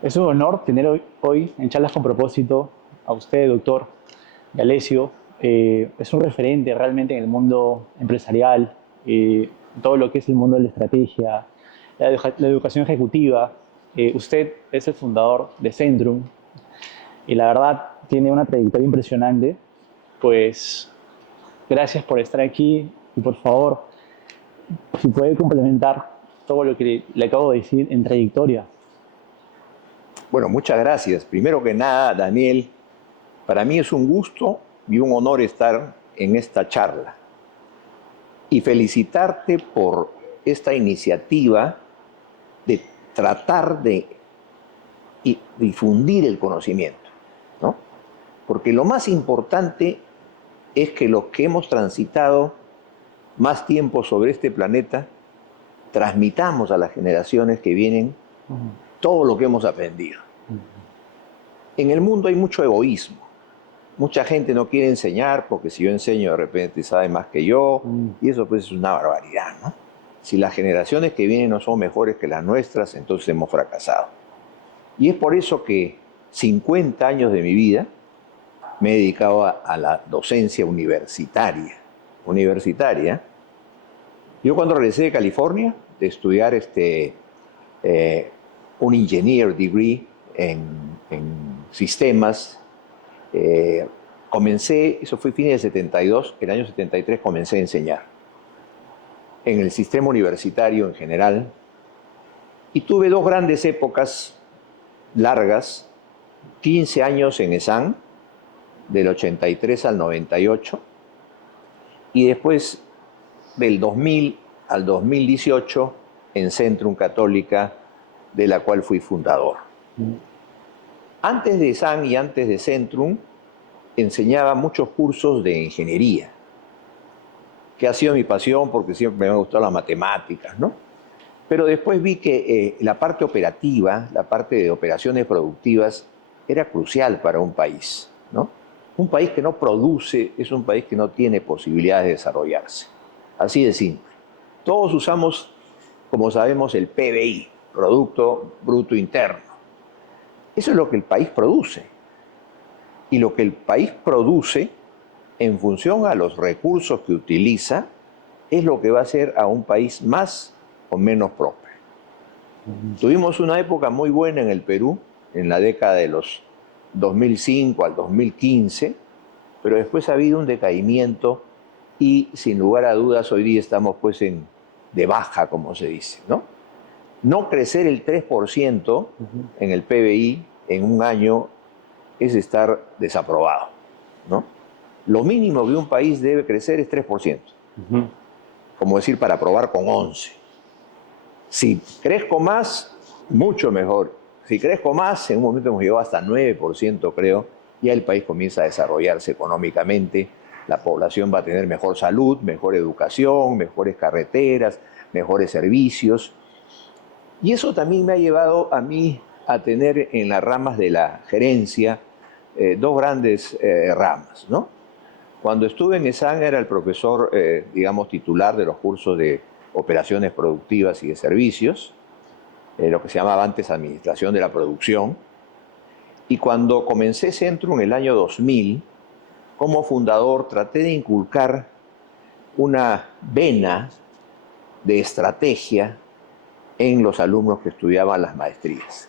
Es un honor tener hoy en Charlas con Propósito a usted, doctor Galesio. Es un referente realmente en el mundo empresarial, todo lo que es el mundo de la estrategia, la educación ejecutiva. Usted es el fundador de Centrum y la verdad tiene una trayectoria impresionante. Pues gracias por estar aquí y por favor, si puede complementar todo lo que le acabo de decir en trayectoria. Bueno, muchas gracias. Primero que nada, Daniel, para mí es un gusto y un honor estar en esta charla y felicitarte por esta iniciativa de tratar de difundir el conocimiento, ¿no? Porque lo más importante es que los que hemos transitado más tiempo sobre este planeta transmitamos a las generaciones que vienen todo lo que hemos aprendido. En el mundo hay mucho egoísmo. Mucha gente no quiere enseñar porque si yo enseño de repente sabe más que yo y eso pues es una barbaridad, ¿no? Si las generaciones que vienen no son mejores que las nuestras, entonces hemos fracasado. Y es por eso que 50 años de mi vida me he dedicado a la docencia universitaria. Universitaria. Yo cuando regresé de California de estudiar un engineer degree en sistemas, comencé, eso fue fines de 72, el año 73 comencé a enseñar en el sistema universitario en general y tuve dos grandes épocas largas, 15 años en ESAN, del 83 al 98, y después del 2000 al 2018 en Centrum Católica, de la cual fui fundador. Antes de ESAN y antes de Centrum, enseñaba muchos cursos de ingeniería, que ha sido mi pasión porque siempre me han gustado las matemáticas, ¿no? Pero después vi que la parte operativa, la parte de operaciones productivas, era crucial para un país, ¿no? Un país que no produce es un país que no tiene posibilidades de desarrollarse. Así de simple. Todos usamos, como sabemos, el PBI, Producto Bruto Interno. Eso es lo que el país produce. Y lo que el país produce, en función a los recursos que utiliza, es lo que va a hacer a un país más o menos próspero. Tuvimos una época muy buena en el Perú, en la década de los 2005 al 2015, pero después ha habido un decaimiento y sin lugar a dudas hoy día estamos pues de baja, como se dice, ¿no? No crecer el 3% en el PBI en un año es estar desaprobado, ¿no? Lo mínimo que un país debe crecer es 3%. Como decir, para aprobar con 11. Si crezco más, mucho mejor. Si crezco más, en un momento hemos llegado hasta 9%, creo, ya el país comienza a desarrollarse económicamente, la población va a tener mejor salud, mejor educación, mejores carreteras, mejores servicios. Y eso también me ha llevado a mí a tener en las ramas de la gerencia dos grandes ramas, ¿no? Cuando estuve en ESAN era el profesor, digamos, titular de los cursos de operaciones productivas y de servicios, lo que se llamaba antes Administración de la Producción. Y cuando comencé Centrum en el año 2000, como fundador traté de inculcar una vena de estrategia en los alumnos que estudiaban las maestrías.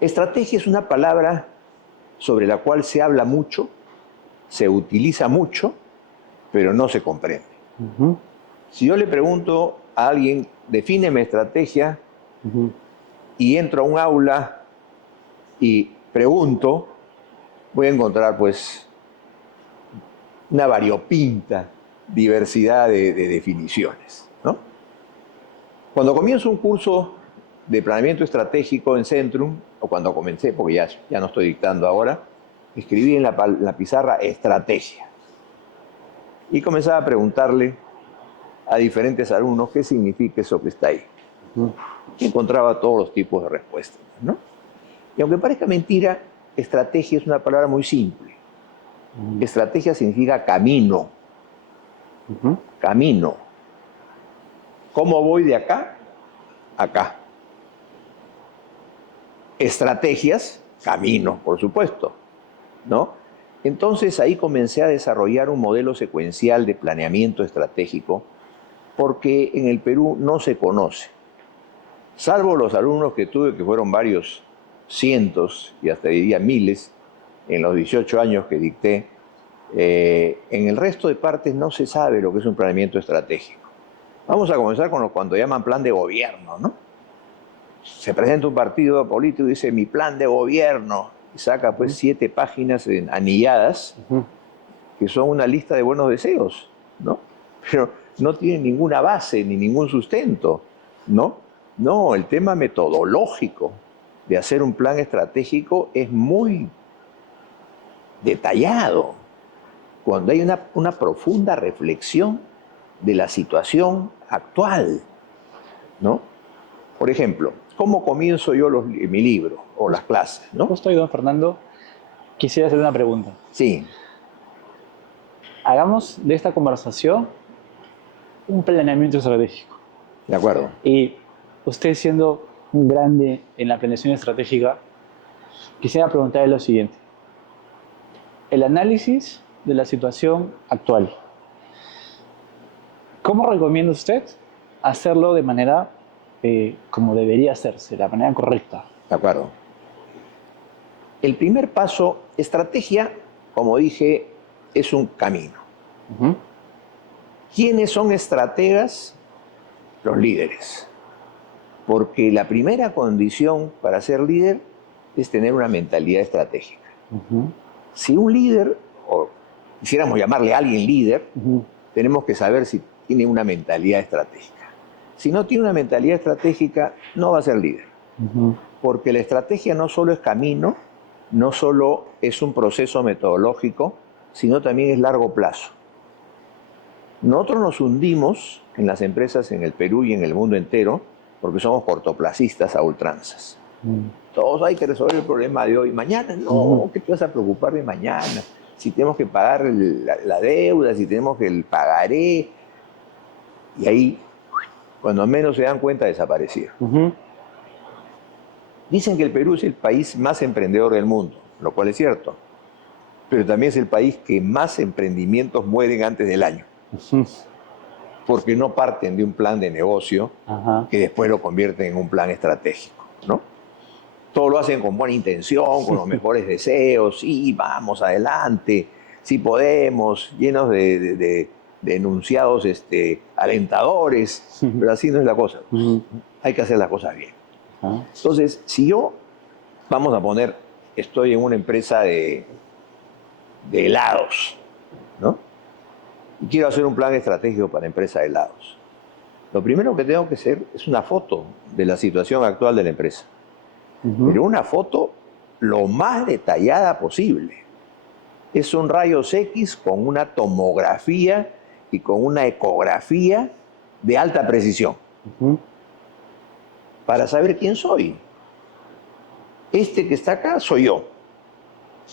Estrategia es una palabra sobre la cual se habla mucho, se utiliza mucho, pero no se comprende. Si yo le pregunto a alguien, defíneme estrategia, y entro a un aula y pregunto, voy a encontrar pues una variopinta diversidad de definiciones, ¿no? Cuando comienzo un curso de planeamiento estratégico en Centrum, o cuando comencé, porque ya no estoy dictando ahora, escribí en la pizarra estrategia. Y comenzaba a preguntarle a diferentes alumnos qué significa eso que está ahí. Y encontraba todos los tipos de respuestas, ¿no? Y aunque parezca mentira, estrategia es una palabra muy simple. Estrategia significa camino. Camino. ¿Cómo voy de acá a acá? estrategias, caminos, por supuesto, ¿no? Entonces ahí comencé a desarrollar un modelo secuencial de planeamiento estratégico porque en el Perú no se conoce. Salvo los alumnos que tuve, que fueron varios cientos y hasta diría miles en los 18 años que dicté, en el resto de partes no se sabe lo que es un planeamiento estratégico. Vamos a comenzar con lo cuando llaman plan de gobierno, ¿no? Se presenta un partido político y dice mi plan de gobierno y saca pues 7 páginas anilladas que son una lista de buenos deseos, ¿no? Pero no tiene ninguna base ni ningún sustento, ¿no? No, el tema metodológico de hacer un plan estratégico es muy detallado, cuando hay una profunda reflexión de la situación actual, ¿no? Por ejemplo, ¿cómo comienzo yo mi libro o las clases, ¿no? Justo ahí, don Fernando, quisiera hacer una pregunta. Sí, Hagamos de esta conversación un planeamiento estratégico. de acuerdo. Y usted siendo un grande en la planeación estratégica, quisiera preguntarle lo siguiente. El análisis de la situación actual. ¿Cómo recomienda usted hacerlo de manera como debería hacerse, de la manera correcta? De acuerdo. El primer paso, estrategia, como dije, es un camino. ¿Quiénes son estrategas? Los líderes. Porque la primera condición para ser líder es tener una mentalidad estratégica. Si un líder, o quisiéramos llamarle a alguien líder, tenemos que saber si tiene una mentalidad estratégica. Si no tiene una mentalidad estratégica, no va a ser líder. Porque la estrategia no solo es camino, no solo es un proceso metodológico, sino también es largo plazo. Nosotros nos hundimos en las empresas en el Perú y en el mundo entero porque somos cortoplacistas a ultranzas. Todos hay que resolver el problema de hoy. Mañana, no, ¿qué te vas a preocupar de mañana? Si tenemos que pagar la deuda, si tenemos que el pagaré. Y ahí, cuando menos se dan cuenta, desaparecieron. Dicen que el Perú es el país más emprendedor del mundo, lo cual es cierto. Pero también es el país que más emprendimientos mueren antes del año. Porque no parten de un plan de negocio que después lo convierten en un plan estratégico, ¿no? Todo lo hacen con buena intención, con los mejores deseos, sí, vamos adelante, sí podemos, llenos de enunciados alentadores, pero así no es la cosa. Hay que hacer las cosas bien. Entonces, si yo, vamos a poner, estoy en una empresa de helados, ¿no? Y quiero hacer un plan estratégico para empresa de helados. Lo primero que tengo que hacer es una foto de la situación actual de la empresa. Pero una foto lo más detallada posible. Es un rayos X con una tomografía y con una ecografía de alta precisión. Para saber quién soy. Este que está acá soy yo.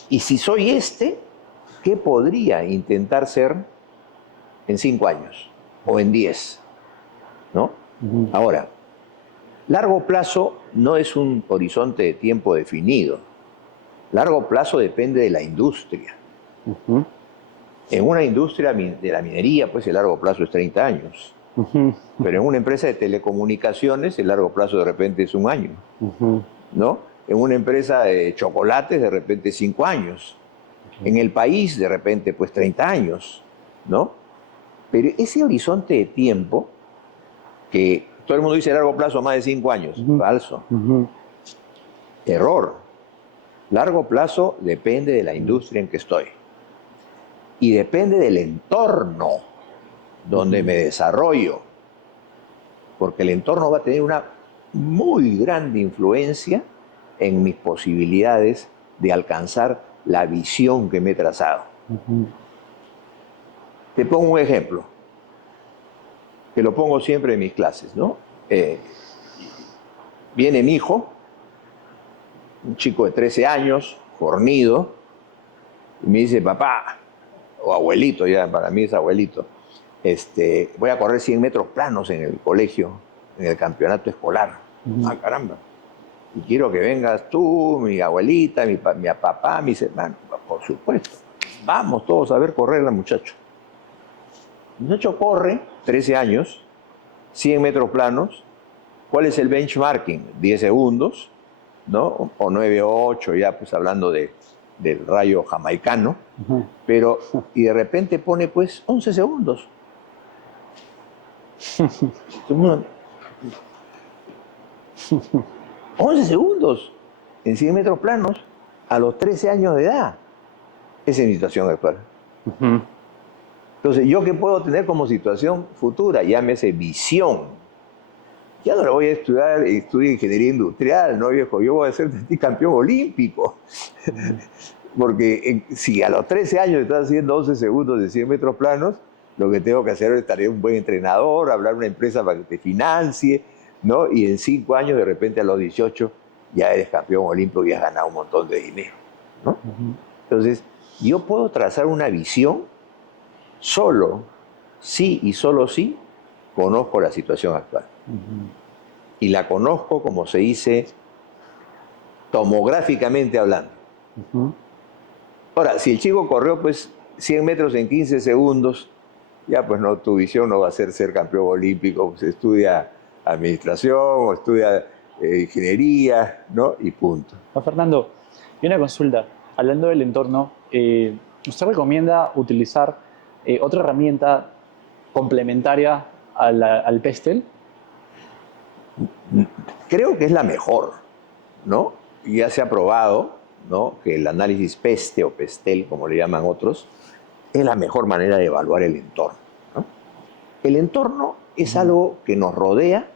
Y si soy este, ¿qué podría intentar ser en 5 años o en 10? ¿No? Ahora, largo plazo no es un horizonte de tiempo definido. Largo plazo depende de la industria. En una industria de la minería, pues el largo plazo es 30 años. Pero en una empresa de telecomunicaciones, el largo plazo de repente es 1 año. ¿No? En una empresa de chocolates, de repente 5 años. En el país, de repente, pues 30 años. ¿No? Pero ese horizonte de tiempo, que todo el mundo dice largo plazo, más de 5 años. Falso. Error. Largo plazo depende de la industria en que estoy. Y depende del entorno donde me desarrollo. Porque el entorno va a tener una muy grande influencia en mis posibilidades de alcanzar la visión que me he trazado. Te pongo un ejemplo, que lo pongo siempre en mis clases, ¿no? Viene mi hijo, un chico de 13 años, fornido, y me dice, papá, o abuelito, ya para mí es abuelito, voy a correr 100 metros planos en el colegio, en el campeonato escolar. Ah, caramba. y quiero que vengas tú, mi abuelita, mi papá, mis hermanos. Por supuesto. Vamos todos a ver correr al muchacho. El muchacho corre, 13 años, 100 metros planos. ¿Cuál es el benchmarking? 10 segundos, ¿no? O 9-8, ya pues hablando del rayo jamaicano. Pero, y de repente pone pues 11 segundos. 11 segundos en 100 metros planos a los 13 años de edad. Esa es mi situación actual. Entonces, ¿yo qué puedo tener como situación futura? Llámese visión. Ya no le voy a estudiar ingeniería industrial, ¿no, viejo? Yo voy a ser campeón olímpico. Porque si a los 13 años estás haciendo 11 segundos de 100 metros planos, lo que tengo que hacer es estar un buen entrenador, hablar a una empresa para que te financie, ¿no? Y en 5 años, de repente a los 18, ya eres campeón olímpico y has ganado un montón de dinero, ¿no? Entonces, yo puedo trazar una visión solo, sí y solo sí, conozco la situación actual. Y la conozco, como se dice, tomográficamente hablando. Ahora, si el chico corrió pues 100 metros en 15 segundos, ya pues no, tu visión no va a ser campeón olímpico, pues estudia administración o estudia ingeniería, ¿no? Y punto. Fernando, y una consulta. Hablando del entorno, ¿usted recomienda utilizar otra herramienta complementaria al PESTEL? Creo que es la mejor, ¿no? Ya se ha probado, ¿no?, que el análisis PESTE o PESTEL, como le llaman otros, es la mejor manera de evaluar el entorno, ¿no? El entorno es algo que nos rodea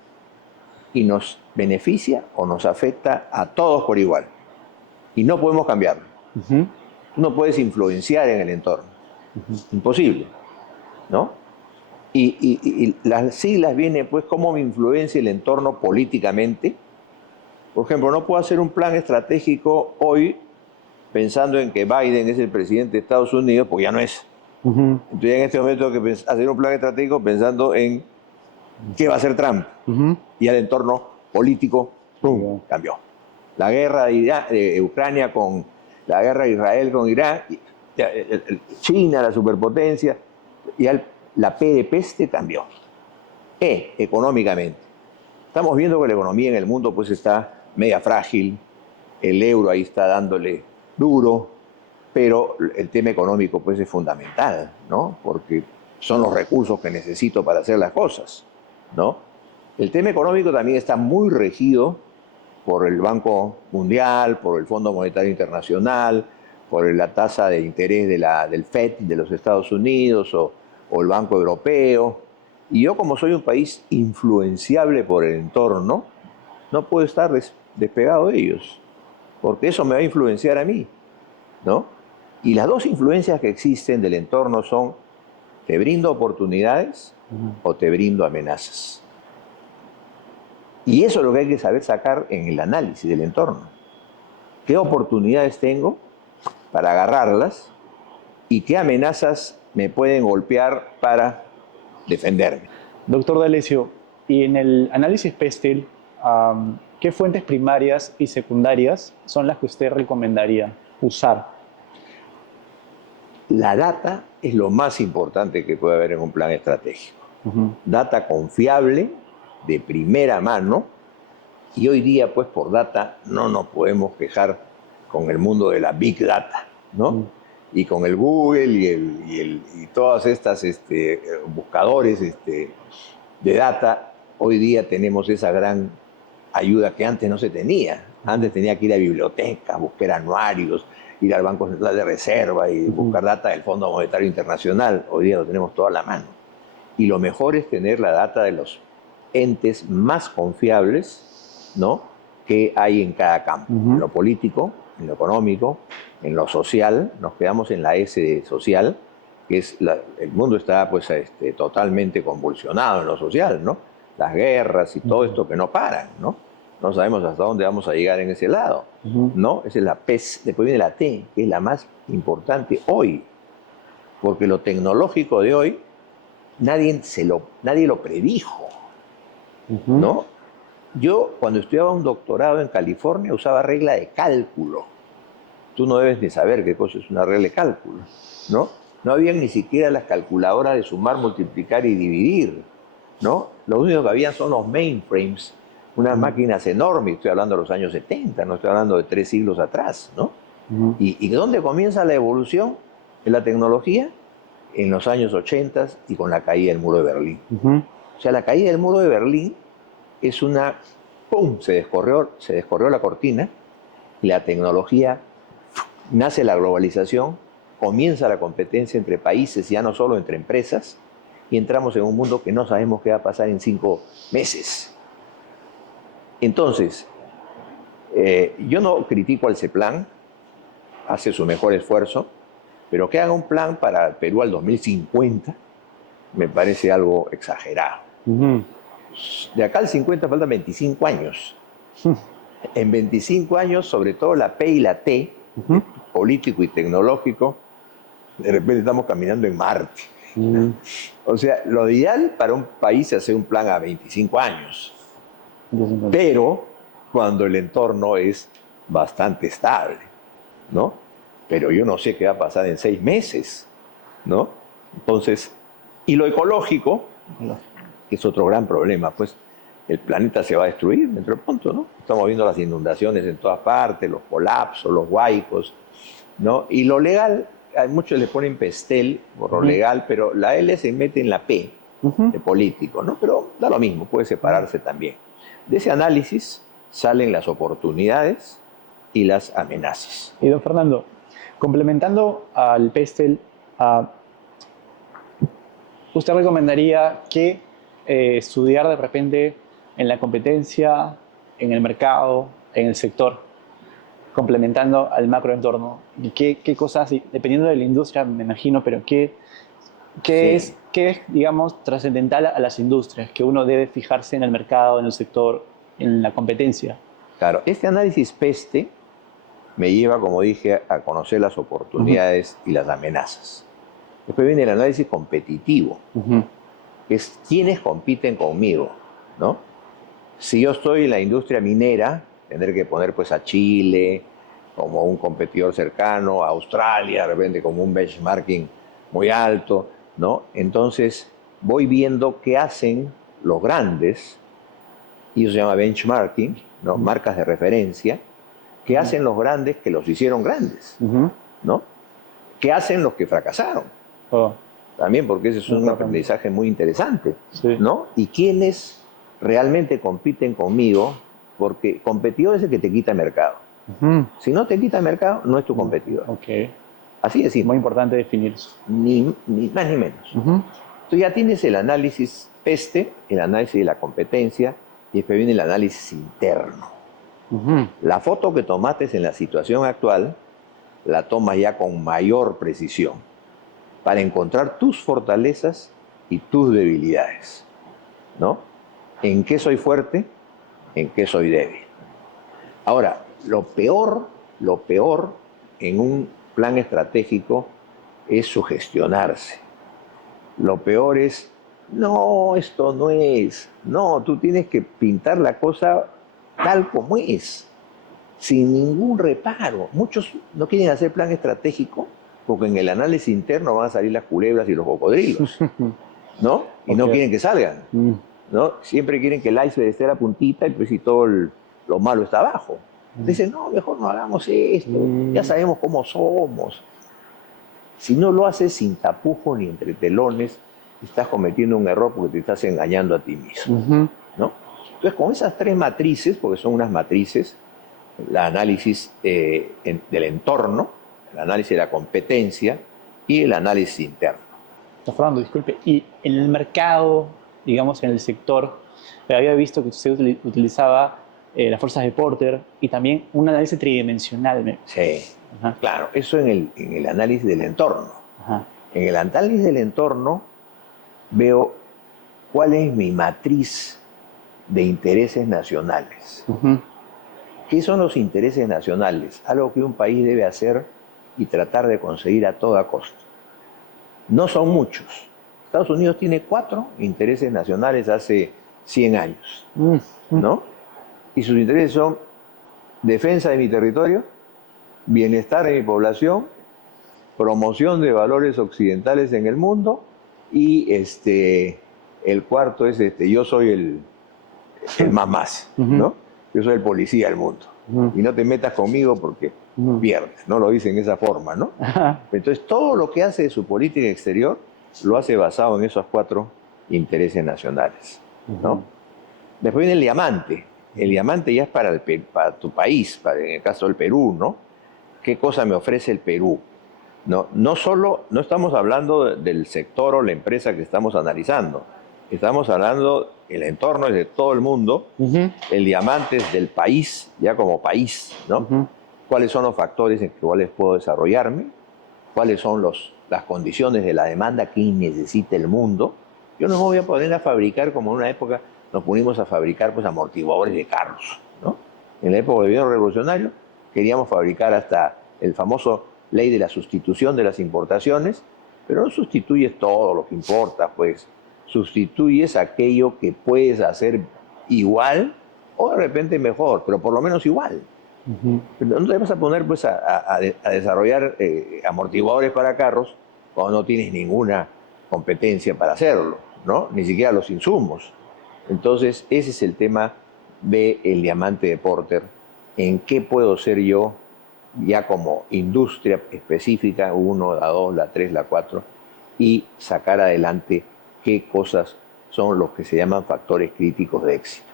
y nos beneficia o nos afecta a todos por igual. Y no podemos cambiarlo. No puedes influenciar en el entorno. Imposible, ¿no? Y las siglas vienen, pues, cómo me influencia el entorno políticamente. Por ejemplo, no puedo hacer un plan estratégico hoy pensando en que Biden es el presidente de Estados Unidos, porque ya no es. Entonces, en este momento tengo que hacer un plan estratégico pensando en qué va a hacer Trump. Y el entorno político, ¡pum!, cambió. La guerra de Ucrania con la guerra de Israel con Irán, China, la superpotencia, ya la P de peste cambió. Económicamente. Estamos viendo que la economía en el mundo pues está media frágil, el euro ahí está dándole duro, pero el tema económico pues es fundamental, ¿no? Porque son los recursos que necesito para hacer las cosas, ¿no? El tema económico también está muy regido por el Banco Mundial, por el Fondo Monetario Internacional, por la tasa de interés del FED de los Estados Unidos o el Banco Europeo. Y yo, como soy un país influenciable por el entorno, no puedo estar despegado de ellos, porque eso me va a influenciar a mí, ¿no? Y las dos influencias que existen del entorno son: te brindo oportunidades o te brindo amenazas. Y eso es lo que hay que saber sacar en el análisis del entorno. ¿Qué oportunidades tengo para agarrarlas y qué amenazas me pueden golpear para defenderme? Doctor D'Alessio, y en el análisis PESTEL, ¿qué fuentes primarias y secundarias son las que usted recomendaría usar? La data es lo más importante que puede haber en un plan estratégico. Data confiable, de primera mano, y hoy día, pues, por data no nos podemos quejar con el mundo de la Big Data, ¿no? Y con el Google y todas estas buscadores de data, hoy día tenemos esa gran ayuda que antes no se tenía. Antes tenía que ir a bibliotecas, buscar anuarios, ir al Banco Central de Reserva y buscar data del Fondo Monetario Internacional. Hoy día lo tenemos todo a la mano. Y lo mejor es tener la data de los entes más confiables, ¿no?, que hay en cada campo. En lo político, en lo económico, en lo social. Nos quedamos en la S de social, que es el mundo está pues totalmente convulsionado en lo social, ¿no? Las guerras y todo esto que no paran, ¿no? No sabemos hasta dónde vamos a llegar en ese lado, ¿no? Esa es la P, después viene la T, que es la más importante hoy, porque lo tecnológico de hoy nadie lo predijo, ¿no? Yo, cuando estudiaba un doctorado en California, usaba regla de cálculo. Tú no debes de saber qué cosa es una regla de cálculo, ¿no? No habían ni siquiera las calculadoras de sumar, multiplicar y dividir, ¿no? Lo único que habían son los mainframes, unas máquinas enormes, estoy hablando de los años 70, no estoy hablando de 3 siglos atrás, ¿no? ¿Y dónde comienza la evolución de la tecnología? En los años 80 y con la caída del muro de Berlín. O sea, la caída del muro de Berlín es una... ¡Pum! Se descorrió la cortina y la tecnología, nace la globalización, comienza la competencia entre países, ya no solo entre empresas, y entramos en un mundo que no sabemos qué va a pasar en 5 meses. Entonces, yo no critico al CEPLAN, hace su mejor esfuerzo, pero que haga un plan para Perú al 2050 me parece algo exagerado. De acá al 50 faltan 25 años. En 25 años, sobre todo la P y la T, político y tecnológico, de repente estamos caminando en Marte. O sea, lo ideal para un país es hacer un plan a 25 años. Pero cuando el entorno es bastante estable, ¿no? Pero yo no sé qué va a pasar en 6 meses, ¿no? Entonces, y lo ecológico, que es otro gran problema, pues el planeta se va a destruir dentro de pronto, ¿no? Estamos viendo las inundaciones en todas partes, los colapsos, los huaicos, ¿no? Y lo legal, a muchos le ponen pestel por lo legal, pero la L se mete en la P, de político, ¿no? Pero da lo mismo, puede separarse también. De ese análisis salen las oportunidades y las amenazas. Y don Fernando, complementando al pestel, ¿usted recomendaría que estudiar de repente en la competencia, en el mercado, en el sector, complementando al macroentorno? ¿Y qué cosas, dependiendo de la industria, me imagino, pero qué es, digamos, trascendental a las industrias, que uno debe fijarse en el mercado, en el sector, en la competencia? Claro, este análisis PESTE me lleva, como dije, a conocer las oportunidades y las amenazas. Después viene el análisis competitivo, que es quiénes compiten conmigo, ¿no? Si yo estoy en la industria minera, tendré que poner pues a Chile como un competidor cercano, a Australia, de repente como un benchmarking muy alto, ¿no? Entonces voy viendo qué hacen los grandes, y eso se llama benchmarking, ¿no? Marcas de referencia, qué hacen los grandes que los hicieron grandes, ¿no? ¿Qué hacen los que fracasaron? También, porque ese es un aprendizaje muy interesante, ¿no? Y quiénes realmente compiten conmigo, porque competidor es el que te quita mercado. Si no te quita mercado, no es tu competidor. Así de simple. Muy importante definir eso. Ni más ni menos. Entonces ya tienes el análisis PESTE, el análisis de la competencia, y después viene el análisis interno. La foto que tomaste en la situación actual, la tomas ya con mayor precisión para encontrar tus fortalezas y tus debilidades, ¿no? ¿En qué soy fuerte? ¿En qué soy débil? Ahora, lo peor en un plan estratégico es sugestionarse. Lo peor es, no, esto no es. No, tú tienes que pintar la cosa tal como es, sin ningún reparo. Muchos no quieren hacer plan estratégico porque en el análisis interno van a salir las culebras y los cocodrilos, ¿no? Y no quieren que salgan, ¿no? Siempre quieren que el iceberg esté a la puntita y pues si todo lo malo está abajo. Dicen, no, mejor no hagamos esto, ya sabemos cómo somos. Si no lo haces sin tapujos ni entre telones, estás cometiendo un error porque te estás engañando a ti mismo, ¿no? Entonces, con esas 3 matrices, porque son unas matrices, el análisis del entorno, el análisis de la competencia y el análisis interno. Don Fernando, disculpe, y en el mercado, digamos, en el sector, había visto que usted utilizaba las fuerzas de Porter y también un análisis tridimensional. Sí, claro, eso en el análisis del entorno. En el análisis del entorno veo cuál es mi matriz de intereses nacionales. ¿Qué son los intereses nacionales? Algo que un país debe hacer y tratar de conseguir a toda costa. No son muchos. Estados Unidos tiene 4 intereses nacionales hace 100 años, ¿no? y sus intereses son defensa de mi territorio, bienestar de mi población, promoción de valores occidentales en el mundo y el cuarto es yo soy el más, ¿no? Yo soy el policía del mundo. Y no te metas conmigo porque pierdes, ¿no? Lo dice en esa forma, ¿no? Entonces, todo lo que hace de su política exterior lo hace basado en esos 4 intereses nacionales, ¿no? Después viene el diamante. El diamante ya es para tu país, en el caso del Perú, ¿no? ¿Qué cosa me ofrece el Perú? No estamos hablando del sector o la empresa que estamos analizando. Estamos hablando el entorno es de todo el mundo, el diamante es del país, ya como país, ¿no? ¿Cuáles son los factores en los cuales puedo desarrollarme? ¿Cuáles son las condiciones de la demanda que necesita el mundo? Yo no me voy a poner a fabricar como en una época nos pusimos a fabricar pues, amortiguadores de carros, ¿no? En la época del gobierno revolucionario queríamos fabricar hasta el famoso ley de la sustitución de las importaciones, pero no sustituyes todo lo que importa, pues sustituyes aquello que puedes hacer igual o de repente mejor, pero por lo menos igual. No te vas a poner pues, a desarrollar amortiguadores para carros cuando no tienes ninguna competencia para hacerlo, ¿no? Ni siquiera los insumos. Entonces, ese es el tema del diamante de Porter. ¿En qué puedo ser yo ya como industria específica, 1, la 2, la 3, la 4, y sacar adelante qué cosas son los que se llaman factores críticos de éxito?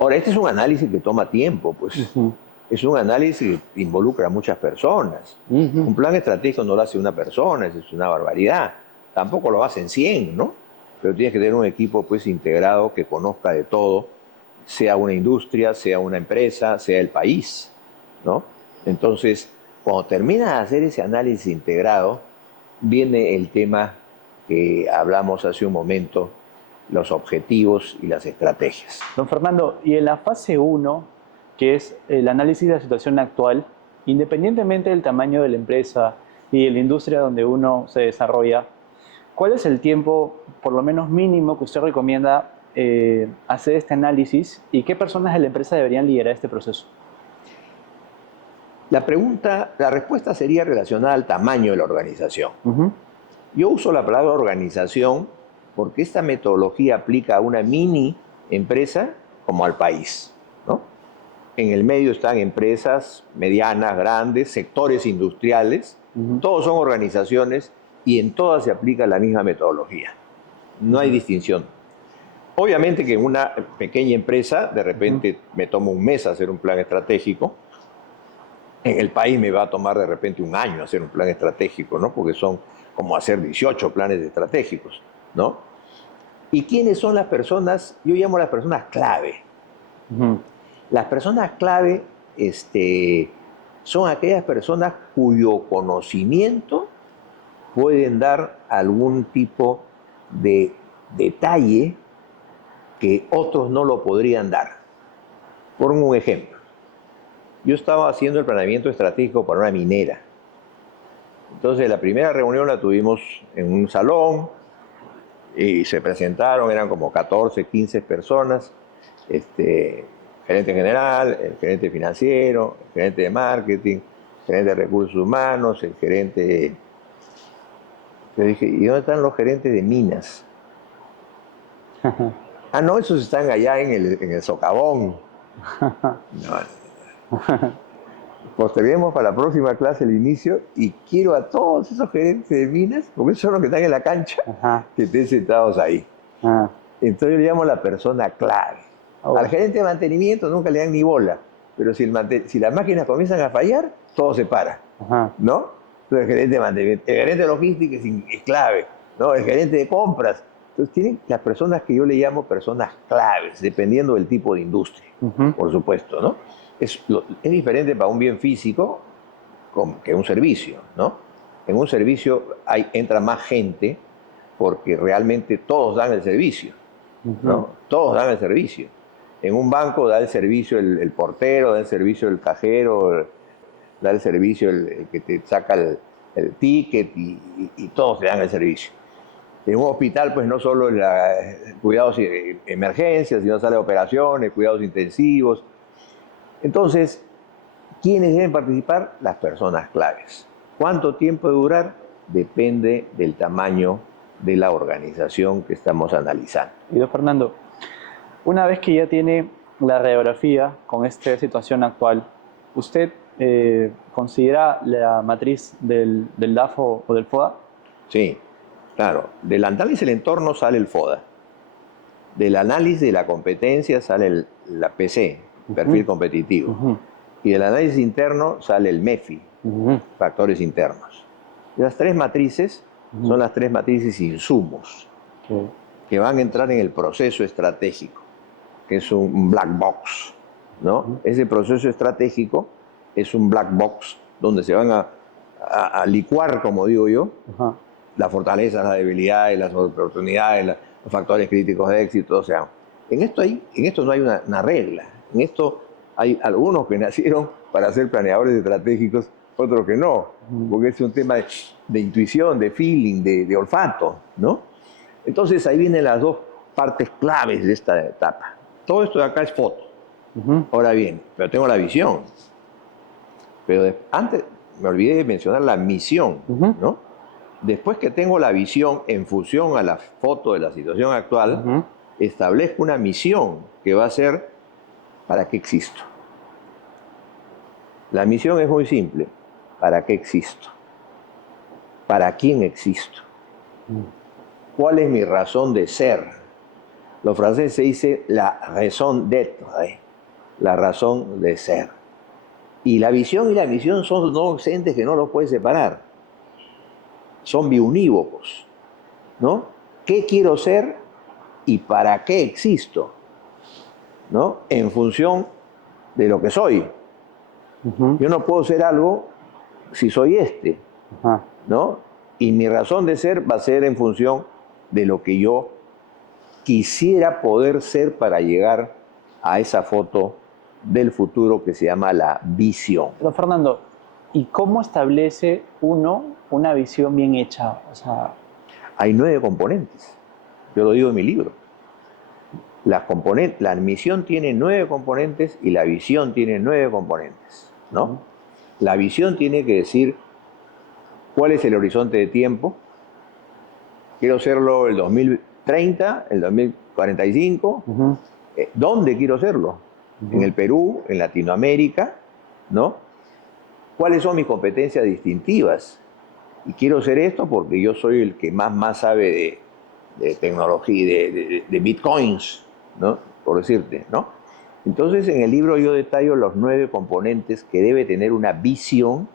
Ahora, este es un análisis que toma tiempo, pues. Es un análisis que involucra a muchas personas. Un plan estratégico no lo hace una persona, es una barbaridad. Tampoco lo hacen 100, ¿no? Pero tienes que tener un equipo pues integrado que conozca de todo, sea una industria, sea una empresa, sea el país, ¿no? Entonces, cuando terminas de hacer ese análisis integrado, viene el tema que hablamos hace un momento, los objetivos y las estrategias. Don Fernando, y en la fase 1, que es el análisis de la situación actual, independientemente del tamaño de la empresa y de la industria donde uno se desarrolla, ¿cuál es el tiempo, por lo menos mínimo, que usted recomienda hacer este análisis y qué personas de la empresa deberían liderar este proceso? La respuesta sería relacionada al tamaño de la organización. Yo uso la palabra organización porque esta metodología aplica a una mini empresa como al país, ¿no? En el medio están empresas medianas, grandes, sectores industriales, todos son organizaciones y en todas se aplica la misma metodología. No hay distinción. Obviamente que en una pequeña empresa, de repente me tomo un mes hacer un plan estratégico. En el país me va a tomar de repente un año hacer un plan estratégico, ¿no? Porque son como hacer 18 planes estratégicos, ¿no? ¿Y quiénes son las personas? Yo llamo a las personas clave. Las personas clave son aquellas personas cuyo conocimiento pueden dar algún tipo de detalle que otros no lo podrían dar. Por un ejemplo, yo estaba haciendo el planeamiento estratégico para una minera. Entonces la primera reunión la tuvimos en un salón y se presentaron, eran como 14, 15 personas, gerente general, el gerente financiero, el gerente de marketing, el gerente de recursos humanos, el gerente... Yo dije, ¿y dónde están los gerentes de minas? No, esos están allá en el socavón. No. Posterguemos para la próxima clase el inicio y quiero a todos esos gerentes de minas, porque esos son los que están en la cancha, que estén sentados ahí. Entonces yo le llamo la persona clave. Al gerente de mantenimiento nunca le dan ni bola, pero si las máquinas comienzan a fallar, todo se para, ¿no? Entonces el gerente de mantenimiento, el gerente de logística es clave, ¿no? El gerente de compras. Entonces tienen las personas que yo le llamo personas claves, dependiendo del tipo de industria, por supuesto, ¿no? Es diferente para un bien físico que un servicio, ¿no? En un servicio entra más gente porque realmente todos dan el servicio, ¿no? Todos dan el servicio. En un banco da el servicio el portero, da el servicio el cajero, da el servicio el que te saca el ticket y todos te dan el servicio. En un hospital, pues no solo cuidados y emergencias, sino sala de operaciones, cuidados intensivos. Entonces, ¿quiénes deben participar? Las personas claves. ¿Cuánto tiempo debe durar? Depende del tamaño de la organización que estamos analizando. Y don Fernando, una vez que ya tiene la radiografía con esta situación actual, ¿usted considera la matriz del DAFO o del FODA? Sí, claro. Del análisis del entorno sale el FODA. Del análisis de la competencia sale la PC, perfil competitivo. Y del análisis interno sale el MEFI, factores internos. Y las tres matrices son las tres matrices insumos que van a entrar en el proceso estratégico, que es un black box, ¿no? Ese proceso estratégico es un black box donde se van a licuar, como digo yo, las fortalezas, las debilidades, las oportunidades, los factores críticos de éxito. O sea, en esto no hay una regla. En esto hay algunos que nacieron para ser planeadores estratégicos, otros que no, porque es un tema de intuición, de feeling, de olfato, ¿no? Entonces ahí vienen las dos partes claves de esta etapa. Todo esto de acá es foto. Ahora bien, pero tengo la visión. Pero antes me olvidé de mencionar la misión, ¿no? Después que tengo la visión en función a la foto de la situación actual, establezco una misión que va a ser ¿para qué existo? La misión es muy simple. ¿Para qué existo? ¿Para quién existo? ¿Cuál es mi razón de ser? Los franceses dicen la raison d'être, la razón de ser. Y la visión y la misión son dos entes que no los puedes separar. Son biunívocos, ¿no? ¿Qué quiero ser y para qué existo? ¿No? En función de lo que soy. Yo no puedo ser algo si soy ¿no? Y mi razón de ser va a ser en función de lo que yo quisiera poder ser para llegar a esa foto del futuro que se llama la visión. Don Fernando, ¿y cómo establece uno una visión bien hecha? O sea, hay 9 componentes. Yo lo digo en mi libro. La misión tiene 9 componentes y la visión tiene 9 componentes, ¿no? La visión tiene que decir cuál es el horizonte de tiempo. Quiero serlo el 2030, el 2045. ¿Dónde quiero serlo? En el Perú, en Latinoamérica, ¿no? ¿Cuáles son mis competencias distintivas? Y quiero ser esto porque yo soy el que más sabe de tecnología, de bitcoins, ¿no? Por decirte, ¿no? Entonces, en el libro yo detallo los 9 componentes que debe tener una visión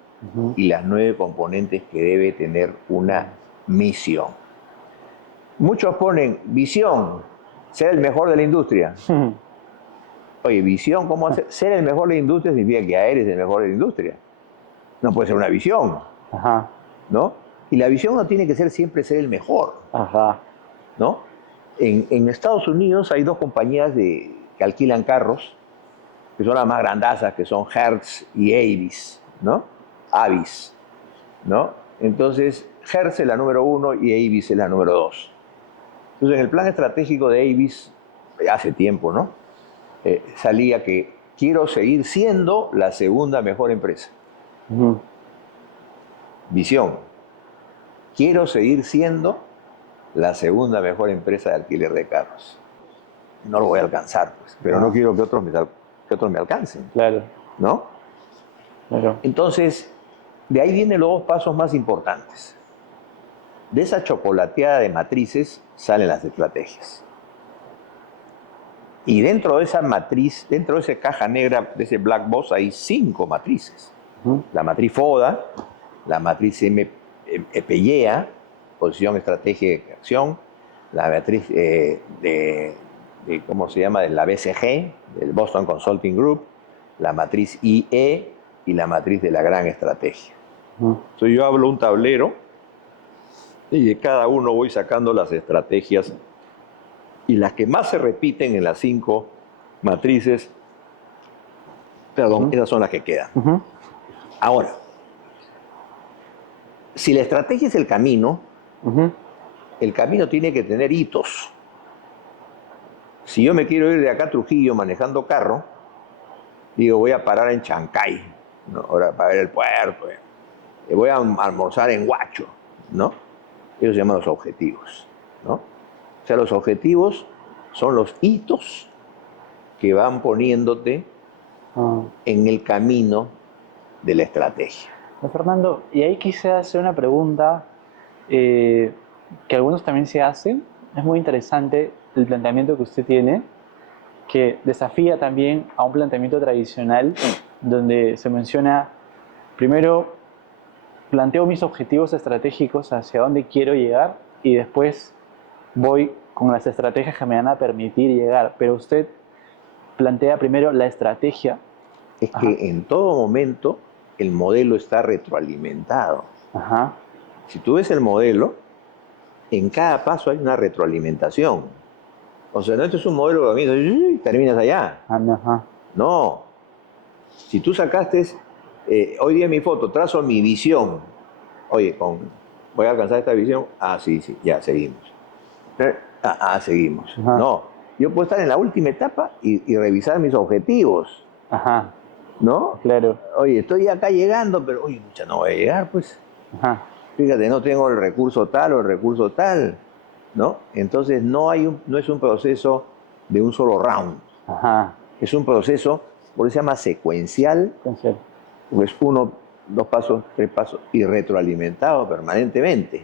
y las 9 componentes que debe tener una misión. Muchos ponen visión, ser el mejor de la industria. Oye, visión, ¿cómo hacer? Ser el mejor de la industria significa que ya eres el mejor de la industria. No puede ser una visión, ¿no? Y la visión no tiene que ser siempre ser el mejor, ¿no? En Estados Unidos hay 2 compañías que alquilan carros, que son las más grandazas, que son Hertz y Avis, ¿no? Avis, ¿no? Entonces, Hertz es la número 1 y Avis es la número 2. Entonces, en el plan estratégico de Avis, hace tiempo, ¿no? Salía que quiero seguir siendo la segunda mejor empresa. Visión. Quiero seguir siendo la segunda mejor empresa de alquiler de carros. No lo voy a alcanzar, pues, pero no quiero que otros me alcancen. Claro. ¿No? Claro. Entonces, de ahí vienen los 2 pasos más importantes. De esa chocolateada de matrices salen las estrategias. Y dentro de esa matriz, dentro de esa caja negra, de ese black box, hay 5 matrices. La matriz FODA, la matriz PEYEA, posición, estrategia y acción, la matriz ¿cómo se llama? De la BCG, del Boston Consulting Group, la matriz IE y la matriz de la gran estrategia. Entonces yo hablo un tablero y de cada uno voy sacando las estrategias y las que más se repiten en las 5 matrices, esas son las que quedan. Ahora, si la estrategia es el camino, el camino tiene que tener hitos. Si yo me quiero ir de acá a Trujillo manejando carro, digo, voy a parar en Chancay, ¿no? Ahora para ver el puerto. Voy a almorzar en Huacho, ¿no? Ellos se llaman los objetivos, ¿no? O sea, los objetivos son los hitos que van poniéndote en el camino de la estrategia. Fernando, y ahí quise hacer una pregunta que algunos también se hacen. Es muy interesante el planteamiento que usted tiene, que desafía también a un planteamiento tradicional donde se menciona, primero, planteo mis objetivos estratégicos hacia dónde quiero llegar y después voy con las estrategias que me van a permitir llegar. Pero usted plantea primero la estrategia. Es que en todo momento el modelo está retroalimentado. Ajá. Si tú ves el modelo, en cada paso hay una retroalimentación. O sea, no, este es un modelo que comienza y terminas allá. Ajá. No. Si tú sacaste, hoy día mi foto, trazo mi visión. Oye, voy a alcanzar esta visión. Ah, sí, ya, seguimos. Seguimos. Ajá. No. Yo puedo estar en la última etapa y revisar mis objetivos. Ajá. ¿No? Claro. Oye, estoy acá llegando, pero oye, mucha, no voy a llegar, pues. Ajá. Fíjate, no tengo el recurso tal o el recurso tal, ¿no? Entonces no es un proceso de un solo round. Ajá. Es un proceso, por eso se llama secuencial, pues 1, 2 pasos, 3 pasos, y retroalimentado permanentemente.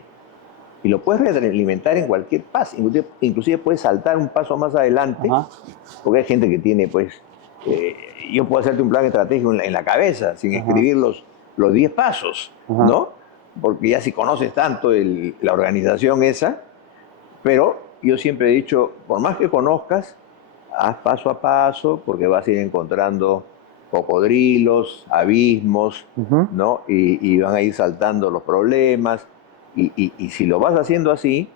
Y lo puedes retroalimentar en cualquier paso, inclusive puedes saltar un paso más adelante, porque hay gente que tiene, pues, yo puedo hacerte un plan estratégico en la cabeza, sin escribir los 10 pasos, ¿no? Porque ya si conoces tanto la organización esa, pero yo siempre he dicho, por más que conozcas, haz paso a paso, porque vas a ir encontrando cocodrilos, abismos, ¿no? Y van a ir saltando los problemas, y si lo vas haciendo así,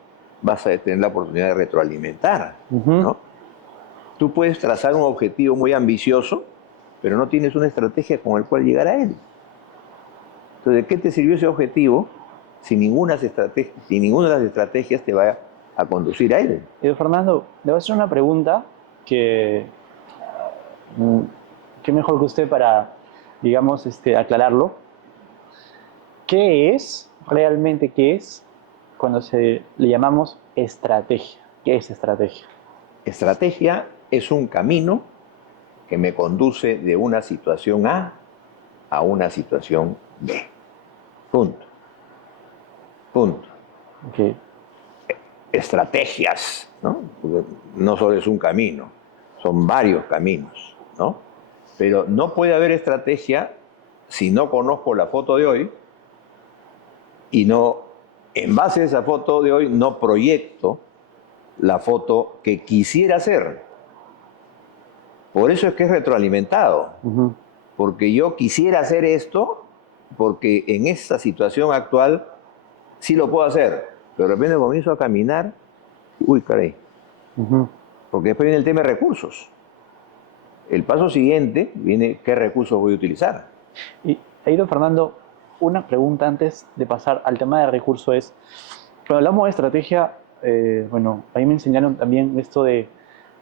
vas a tener la oportunidad de retroalimentar, ¿no? Tú puedes trazar un objetivo muy ambicioso, pero no tienes una estrategia con la cual llegar a él. Entonces, ¿de qué te sirvió ese objetivo si ninguna de las estrategias te va a conducir a él? Fernando, le voy a hacer una pregunta que mejor que usted para, digamos, aclararlo. ¿Qué es cuando le llamamos estrategia? ¿Qué es estrategia? Estrategia es un camino que me conduce de una situación A a una situación B. Punto. Okay. Estrategias, ¿no? Porque no solo es un camino, son varios caminos, ¿no? Pero no puede haber estrategia si no conozco la foto de hoy y no, en base a esa foto de hoy, no proyecto la foto que quisiera hacer. Por eso es que es retroalimentado. Porque yo quisiera hacer esto, porque en esta situación actual sí lo puedo hacer, pero de repente comienzo a caminar, uy, caray. Porque después viene el tema de recursos. El paso siguiente viene qué recursos voy a utilizar. Y ahí, don Fernando, una pregunta antes de pasar al tema de recursos es, cuando hablamos de estrategia, bueno, ahí me enseñaron también esto de,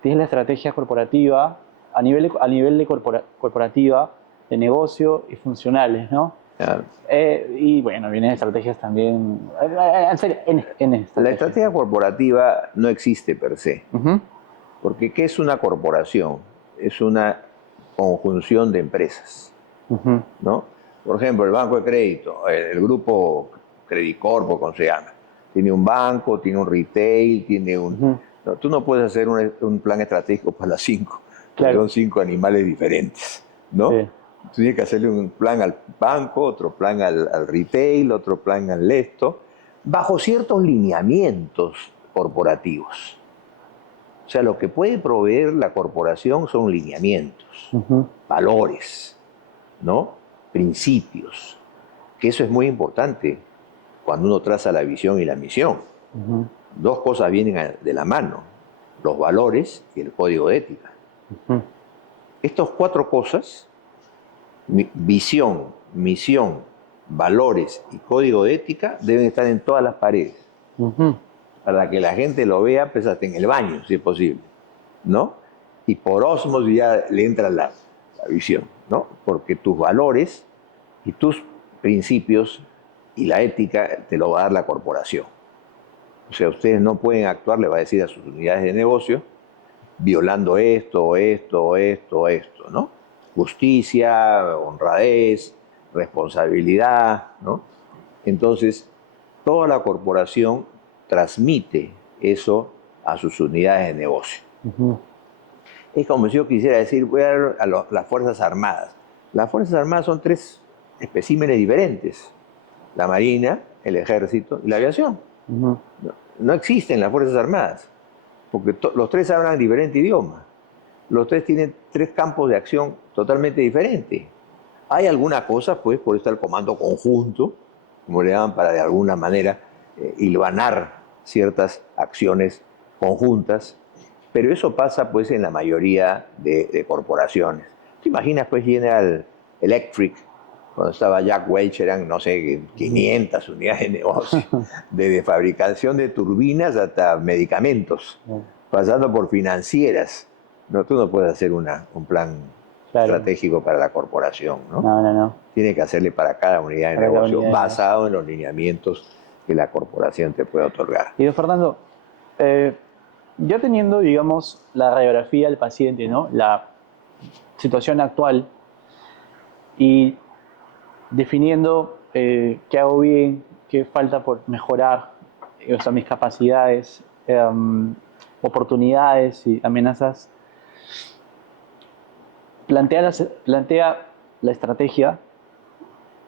tienes la estrategia corporativa, a nivel de corporativa, de negocio y funcionales, ¿no? Claro. Y bueno, vienen estrategias también. La estrategia corporativa no existe per se. Porque ¿qué es una corporación? Es una conjunción de empresas, ¿no? Por ejemplo, el banco de crédito, el grupo Credit Corp, como se llama, tiene un banco, tiene un retail, tiene un... No, tú no puedes hacer un plan estratégico para las 5. Claro. Son 5 animales diferentes, ¿no? Sí. Tú tienes que hacerle un plan al banco, otro plan al retail, otro plan al esto, bajo ciertos lineamientos corporativos. O sea, lo que puede proveer la corporación son lineamientos, valores, ¿no? Principios, que eso es muy importante cuando uno traza la visión y la misión. Dos cosas vienen de la mano, los valores y el código de ética. Estas 4 cosas, visión, misión, valores y código de ética, deben estar en todas las paredes. para que la gente lo vea, pues hasta en el baño, si es posible, ¿no? Y por ósmosis ya le entra la visión, ¿no? Porque tus valores y tus principios y la ética te lo va a dar la corporación. O sea, ustedes no pueden actuar, le va a decir a sus unidades de negocio, violando esto, ¿no? Justicia, honradez, responsabilidad, ¿no? Entonces, toda la corporación transmite eso a sus unidades de negocio. Ujú. Es como si yo quisiera decir, voy a las Fuerzas Armadas. Las Fuerzas Armadas son 3 especímenes diferentes. La Marina, el Ejército y la Aviación. Ujú. No existen las Fuerzas Armadas, porque los 3 hablan diferente idioma. Los 3 tienen 3 campos de acción totalmente diferentes. Hay algunas cosas, pues, por eso está el comando conjunto, como le llaman, para de alguna manera hilvanar ciertas acciones conjuntas, pero eso pasa, pues, en la mayoría de corporaciones. ¿Te imaginas, pues, General Electric, cuando estaba Jack Welch, eran, no sé, 500 unidades de negocio, desde fabricación de turbinas hasta medicamentos, pasando por financieras? No, tú no puedes hacer un plan Claro. estratégico para la corporación, ¿no? No, no, no. Tiene que hacerle para cada unidad de Para cada negocio, unidad de basado en los lineamientos que la corporación te puede otorgar. Y don Fernando, ya teniendo, digamos, la radiografía del paciente, ¿no? La situación actual y definiendo qué hago bien, qué falta por mejorar, o sea, mis capacidades, oportunidades y amenazas, plantea la estrategia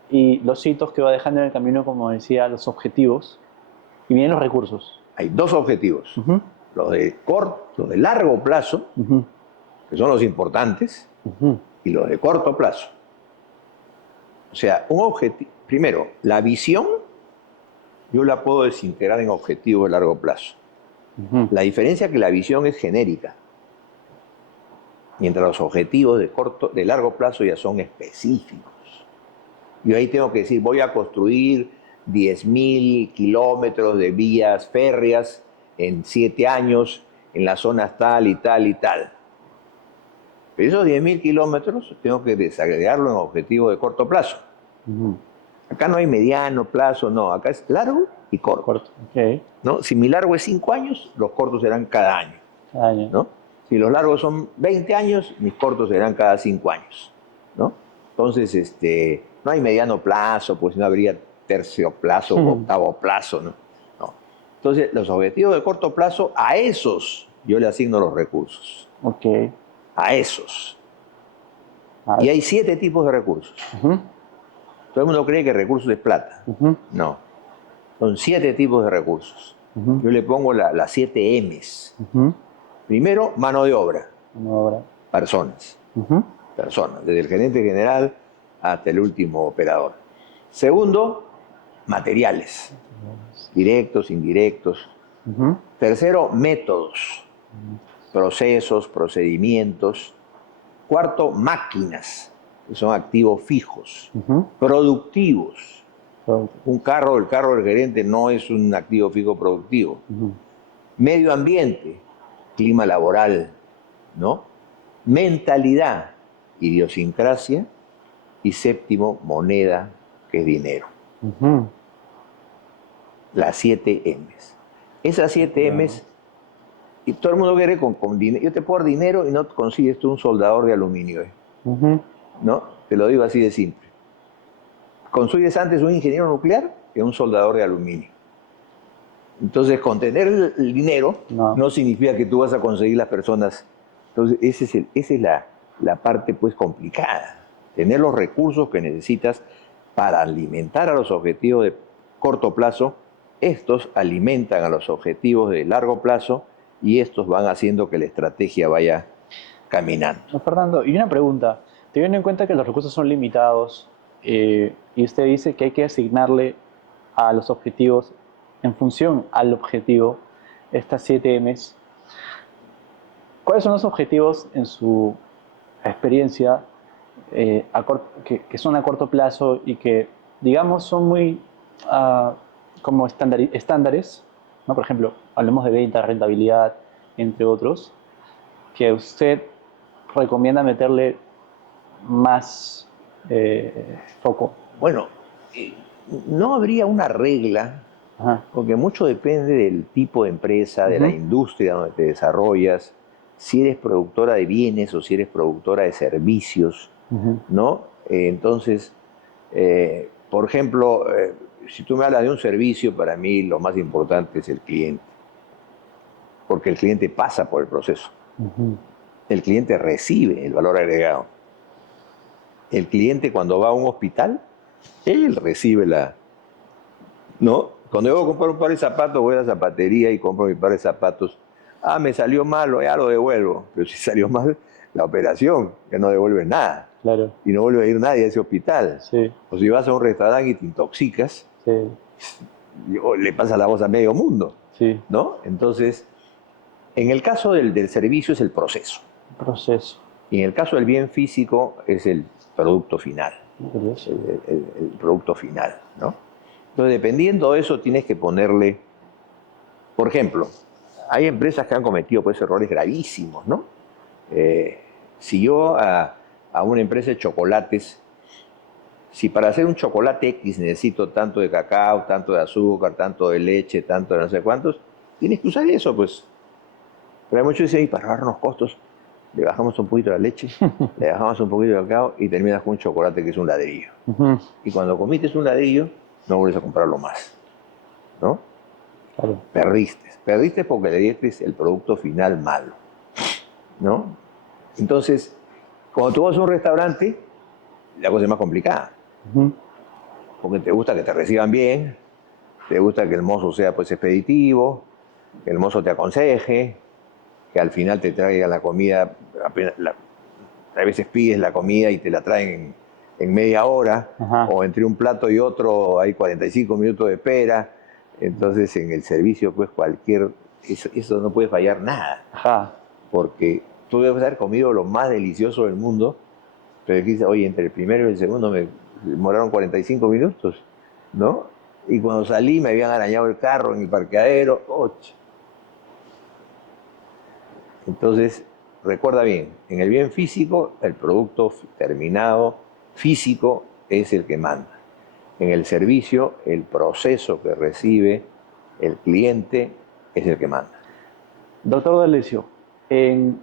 y los hitos que va dejando en el camino, como decía, los objetivos y vienen los recursos. Hay 2 objetivos, Uh-huh. los de largo plazo, Uh-huh. que son los importantes, Uh-huh. y los de corto plazo. O sea, un objetivo, primero, la visión, yo la puedo desintegrar en objetivos de largo plazo. Uh-huh. La diferencia es que la visión es genérica, mientras los objetivos de largo plazo ya son específicos. Yo ahí tengo que decir, voy a construir 10.000 kilómetros de vías férreas en 7 años en las zonas tal y tal y tal. Pero esos 10.000 kilómetros tengo que desagregarlo en objetivos de corto plazo. Uh-huh. Acá no hay mediano plazo, no. Acá es largo y corto. Corto. Okay. ¿No? Si mi largo es 5 años, los cortos serán cada año. Cada año. ¿No? Si los largos son 20 años, mis cortos serán cada 5 años. ¿No? Entonces, no hay mediano plazo, pues no habría tercio plazo o octavo plazo. ¿No? No. Entonces, los objetivos de corto plazo, a esos yo le asigno los recursos. Ok. A esos. A Y hay 7 tipos de recursos. Uh-huh. Todo el mundo cree que recursos es plata. Uh-huh. No. Son 7 tipos de recursos. Uh-huh. Yo le pongo las 7 M's. Uh-huh. Primero, mano de obra. Una obra. Personas. Uh-huh. Personas. Desde el gerente general hasta el último operador. Segundo, materiales. Directos, indirectos. Uh-huh. Tercero, métodos. Procesos, procedimientos. Cuarto, máquinas, que son activos fijos. Uh-huh. Productivos. Producto. El carro del gerente no es un activo fijo productivo. Uh-huh. Medio ambiente, clima laboral, ¿no? Mentalidad, idiosincrasia. Y séptimo, moneda, que es dinero. Uh-huh. Las 7 M's. Esas 7 M's, y todo el mundo quiere con dinero. Yo te puedo dar dinero y no consigues tú un soldador de aluminio. Uh-huh. ¿No? Te lo digo así de simple. Consigues antes un ingeniero nuclear que un soldador de aluminio. Entonces, con tener el dinero no significa que tú vas a conseguir las personas. Entonces, esa es la parte, pues, complicada. Tener los recursos que necesitas para alimentar a los objetivos de corto plazo. Estos alimentan a los objetivos de largo plazo y estos van haciendo que la estrategia vaya caminando. No, Fernando, y una pregunta. Teniendo en cuenta que los recursos son limitados y usted dice que hay que asignarle a los objetivos, en función al objetivo, estas 7 M's, ¿cuáles son los objetivos en su experiencia que son a corto plazo y que, digamos, son muy como estándares, ¿no? Por ejemplo, hablemos de venta, rentabilidad, entre otros, que usted recomienda meterle más foco? Bueno, eh, no habría una regla, Ajá. porque mucho depende del tipo de empresa, de la Ujú, industria donde te desarrollas, si eres productora de bienes o si eres productora de servicios, ujú, ¿no? Entonces, por ejemplo, si tú me hablas de un servicio, para mí lo más importante es el cliente, porque el cliente pasa por el proceso. ujú. El cliente recibe el valor agregado. El cliente cuando va a un hospital, él recibe ¿no? Cuando yo voy a comprar un par de zapatos, voy a la zapatería y compro mi par de zapatos. Ah, me salió malo, ya lo devuelvo. Pero si salió mal la operación, ya no devuelves nada. Claro, Y no vuelve a ir nadie a ese hospital. sí, O si vas a un restaurante y te intoxicas, sí, le pasa la voz a medio mundo, sí. ¿no? Entonces, en el caso del servicio es el proceso. Proceso. Y en el caso del bien físico es el producto final. Curioso. El producto final, ¿no? Entonces, dependiendo de eso, tienes que ponerle, por ejemplo, hay empresas que han cometido pues errores gravísimos, ¿no? Eh, si yo a una empresa de chocolates, si para hacer un chocolate X necesito tanto de cacao, tanto de azúcar, tanto de leche, tanto de no sé cuántos, tienes que usar eso, pues. Pero hay muchos que dicen, "Y para ahorrarnos costos, le bajamos un poquito la leche, le bajamos un poquito de cacao y terminas con un chocolate que es un ladrillo. Ujú, Y cuando comites un ladrillo, no vuelves a comprarlo más, ¿no? claro. Perdiste. Perdiste porque le diste el producto final malo, ¿no? Entonces, cuando tú vas a un restaurante, la cosa es más complicada, Ujú, porque te gusta que te reciban bien, te gusta que el mozo sea pues expeditivo, que el mozo te aconseje, que al final te traiga la comida, a veces pides la comida y te la traen en media hora, ajá, o entre un plato y otro hay 45 minutos de espera. Entonces en el servicio pues eso no puede fallar nada, ajá. porque tú debes haber comido lo más delicioso del mundo, pero dijiste, oye, entre el primero y el segundo me demoraron 45 minutos, ¿no? Y cuando salí me habían arañado el carro en el parqueadero. ¡Och! Entonces, recuerda bien, en el bien físico, el producto terminado físico es el que manda. En el servicio, el proceso que recibe el cliente es el que manda. Doctor D'Alessio, en,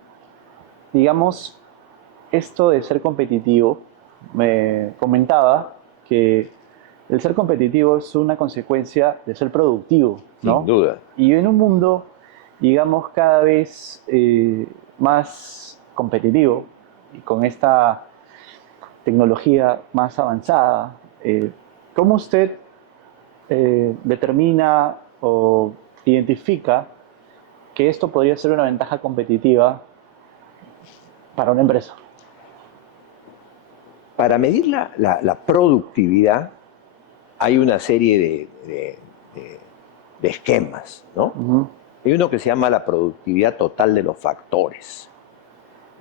digamos, esto de ser competitivo, me comentaba que el ser competitivo es una consecuencia de ser productivo, Sin ¿no? duda. Y en un mundo, digamos, cada vez más competitivo y con esta tecnología más avanzada, ¿cómo usted determina o identifica que esto podría ser una ventaja competitiva para una empresa? Para medir la productividad hay una serie de esquemas, ¿no? Ujú, Hay uno que se llama la productividad total de los factores.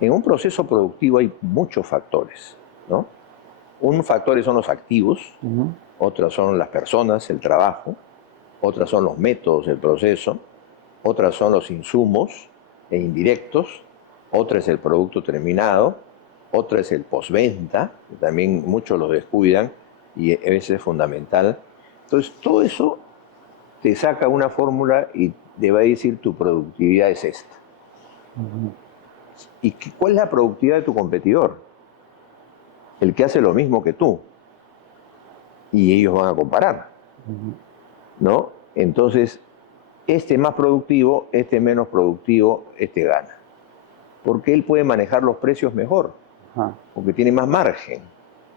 En un proceso productivo hay muchos factores, ¿no? Un factor son los activos, ujú, otros son las personas, el trabajo, otras son los métodos, el proceso, otras son los insumos e indirectos, otra es el producto terminado, otra es el postventa, que también muchos lo descuidan y a veces es fundamental. Entonces, todo eso te saca una fórmula y te va a decir tu productividad es esta. ujú, ¿Y cuál es la productividad de tu competidor? El que hace lo mismo que tú. Y ellos van a comparar, ujú. ¿no? Entonces, este más productivo, este menos productivo, este gana. Porque él puede manejar los precios mejor, Ajá, porque tiene más margen,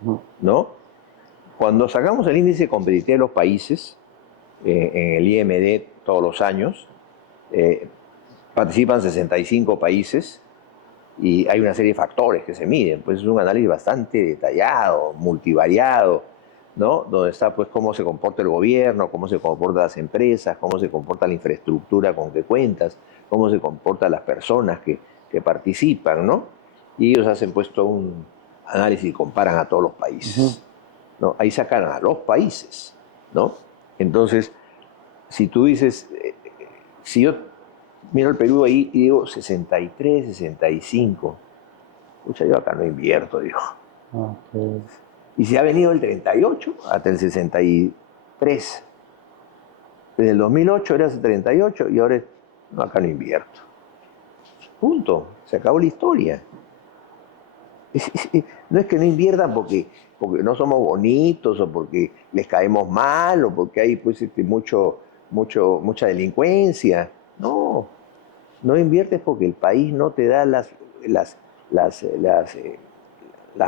ujú, ¿no? Cuando sacamos el índice de competitividad de los países, en el IMD todos los años, eh, participan 65 países y hay una serie de factores que se miden, pues es un análisis bastante detallado, multivariado, ¿no? Donde está pues cómo se comporta el gobierno, cómo se comportan las empresas, cómo se comporta la infraestructura con que cuentas, cómo se comportan las personas que participan, ¿no? Y ellos hacen pues todo un análisis y comparan a todos los ujú. países, ¿no? Ahí sacan a los países, ¿no? Entonces, si tú dices, si yo miro el Perú ahí y digo 63, 65, pucha, yo acá no invierto, digo. Ok. Y se ha venido el 38 hasta el 63. Desde el 2008 era el 38 y ahora no, acá no invierto. Punto. Se acabó la historia. No es que no inviertan porque no somos bonitos o porque les caemos mal o porque hay pues, mucha delincuencia. No, no inviertes porque el país no te da las, las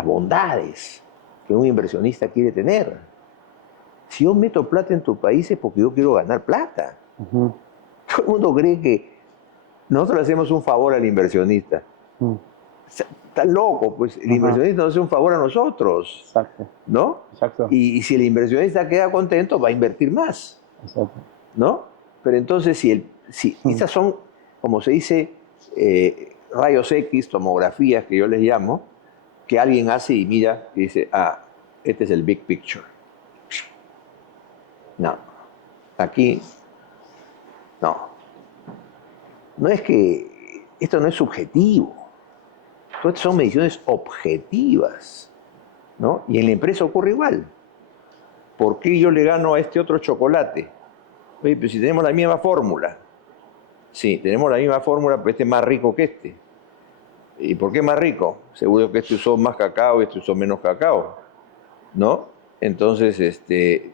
bondades que un inversionista quiere tener. Si yo meto plata en tu país es porque yo quiero ganar plata. Ujú. Todo el mundo cree que nosotros le hacemos un favor al inversionista. Mm. Está loco, pues el Ajá. inversionista nos hace un favor a nosotros, Exacto. ¿no? Exacto. Y si el inversionista queda contento, va a invertir más, Exacto. ¿no? Pero entonces, si estas son, como se dice, rayos X, tomografías que yo les llamo, que alguien hace y mira y dice, ah, este es el big picture. No, aquí, no. No es que, esto no es subjetivo, estas son mediciones objetivas, ¿no? Y en la empresa ocurre igual. ¿Por qué yo le gano a este otro chocolate? Oye, pero si tenemos la misma fórmula. Sí, tenemos la misma fórmula, pero este es más rico que este. ¿Y por qué más rico? Seguro que este usó más cacao y este usó menos cacao, ¿no? Entonces,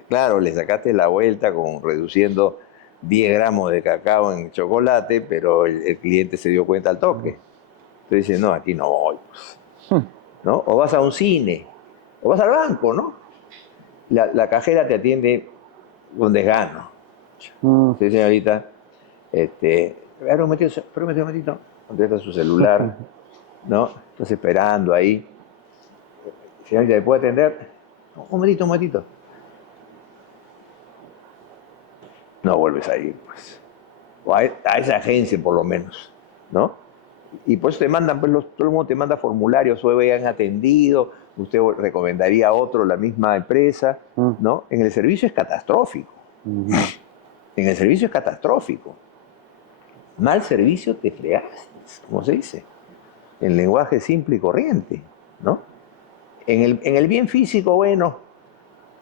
claro, le sacaste la vuelta con reduciendo 10 gramos de cacao en chocolate, pero el cliente se dio cuenta al toque. Entonces dice, no, aquí no voy, pues, ¿no? O vas a un cine, o vas al banco, ¿no? La cajera te atiende con desgano. Mm. Sí, señorita, espera un momentito, contesta su celular, ¿no? Estás esperando ahí. Señorita, ¿me puede atender? Un momentito. No vuelves a ir, pues. O a esa agencia, por lo menos, ¿no? Y pues te mandan, pues todo el mundo te manda formularios, o han atendido, usted recomendaría a otro la misma empresa, ¿no? En el servicio es catastrófico. En el servicio es catastrófico. Mal servicio te fregaste, como se dice, en lenguaje simple y corriente, ¿no? En el bien físico, bueno,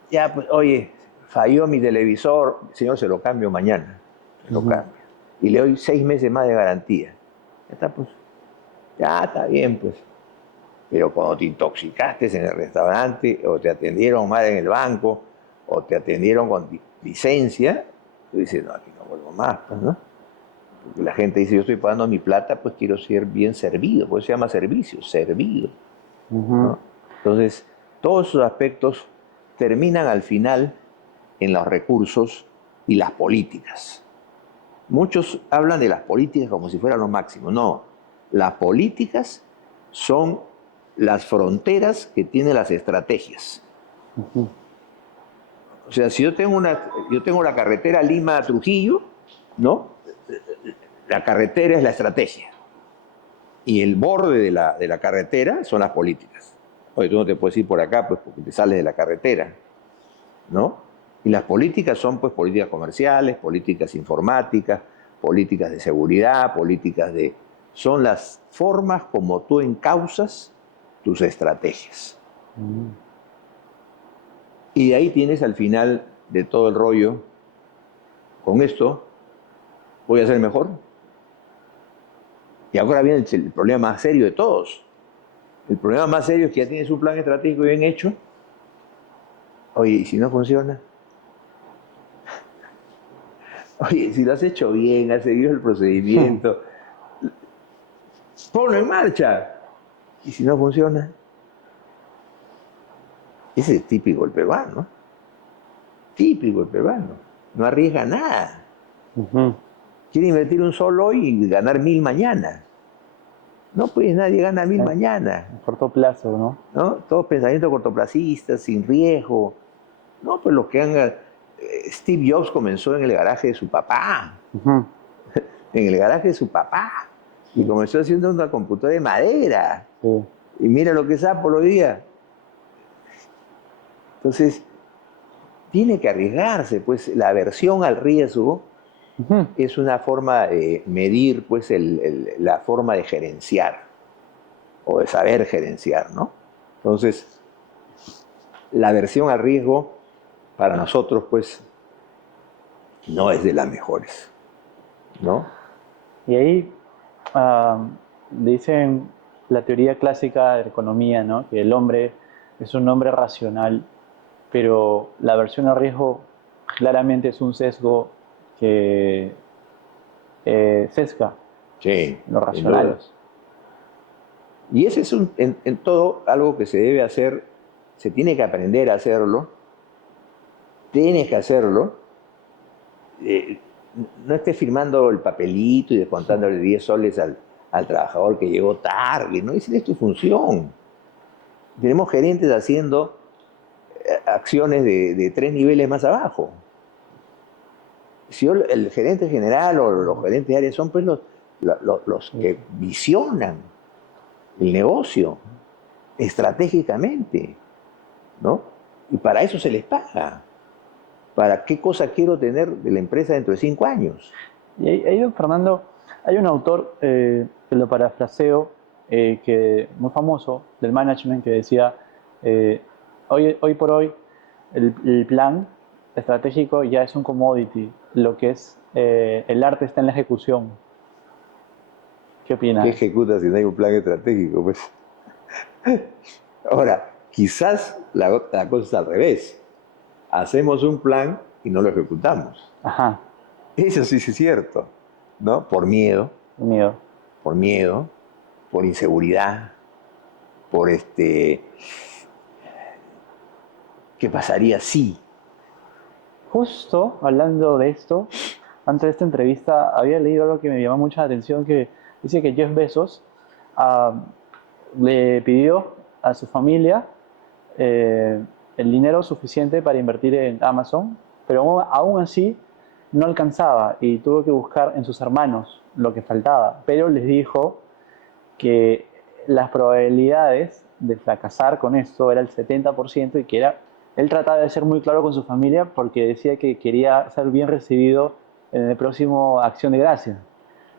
ya, pues, oye, falló mi televisor, señor, se lo cambio mañana, se lo cambio. Y le doy 6 meses más de garantía. Ya está, pues, ya está bien, pues. Pero cuando te intoxicaste en el restaurante, o te atendieron mal en el banco, o te atendieron con licencia, tú dices, no, aquí no vuelvo más, pues, ¿no? Porque la gente dice, yo estoy pagando mi plata, pues quiero ser bien servido, por eso se llama servicio, servido, ¿no? Entonces, todos esos aspectos terminan al final en los recursos y las políticas. Muchos hablan de las políticas como si fueran lo máximo. No, las políticas son las fronteras que tienen las estrategias. O sea, si yo tengo la carretera Lima-Trujillo, ¿no? La carretera es la estrategia. Y el borde de la carretera son las políticas. Oye, tú no te puedes ir por acá, pues, porque te sales de la carretera, ¿no? Y las políticas son, pues, políticas comerciales, políticas informáticas, políticas de seguridad, son las formas como tú encauzas tus estrategias. Y de ahí tienes al final de todo el rollo, con esto voy a ser mejor. Y ahora viene el problema más serio de todos. El problema más serio es que ya tienes un plan estratégico bien hecho. Oye, ¿y si no funciona? Oye, si lo has hecho bien, has seguido el procedimiento, ponlo en marcha. ¿Y si no funciona? Ese es típico el peruano. Típico el peruano. No arriesga nada. Quiere invertir un solo hoy y ganar 1000 mañana. No, pues nadie gana 1000 mañana. A corto plazo, ¿No? Todos pensamientos cortoplacistas, sin riesgo. No, pues lo que han... Steve Jobs comenzó en el garaje de su papá. En el garaje de su papá. Y comenzó haciendo una computadora de madera. Y mira lo que es Apple hoy día. Entonces, tiene que arriesgarse, pues la aversión al riesgo Ujú. es una forma de medir pues, la forma de gerenciar o de saber gerenciar, ¿no? Entonces, la aversión al riesgo para nosotros pues no es de las mejores, ¿no? Y ahí dicen la teoría clásica de la economía, ¿no? Que el hombre es un hombre racional, pero la aversión al riesgo claramente es un sesgo que sesga Sí, lo sin racional. duda. Y ese es en todo algo que se debe hacer, se tiene que aprender a hacerlo, tienes que hacerlo, eh, no estés firmando el papelito y descontándole 10 soles al trabajador que llegó tarde, ¿no? Esa no es tu función. Tenemos gerentes haciendo acciones de 3 niveles más abajo. Si el gerente general o los gerentes de área son pues los que visionan el negocio estratégicamente, ¿no? Y para eso se les paga. ¿Para qué cosa quiero tener de la empresa dentro de 5 años? Y ahí, don Fernando, hay un autor que lo parafraseo, que muy famoso del management, que decía, eh, hoy por hoy el plan estratégico ya es un commodity, lo que es el arte está en la ejecución. ¿Qué ¿Qué opinas? ejecuta si no hay un plan estratégico? Pues ahora, quizás la cosa es al revés. Hacemos un plan y no lo ejecutamos. Ajá, Eso sí es cierto, ¿no? miedo. por miedo, por inseguridad, por ¿qué pasaría si? Justo hablando de esto, antes de esta entrevista había leído algo que me llamó mucha atención, que dice que Jeff Bezos ah, le pidió a su familia eh, el dinero suficiente para invertir en Amazon, pero aún así no alcanzaba y tuvo que buscar en sus hermanos lo que faltaba, pero les dijo que las probabilidades de fracasar con esto era el 70% y que él trataba de ser muy claro con su familia porque decía que quería ser bien recibido en el próximo Acción de Gracias,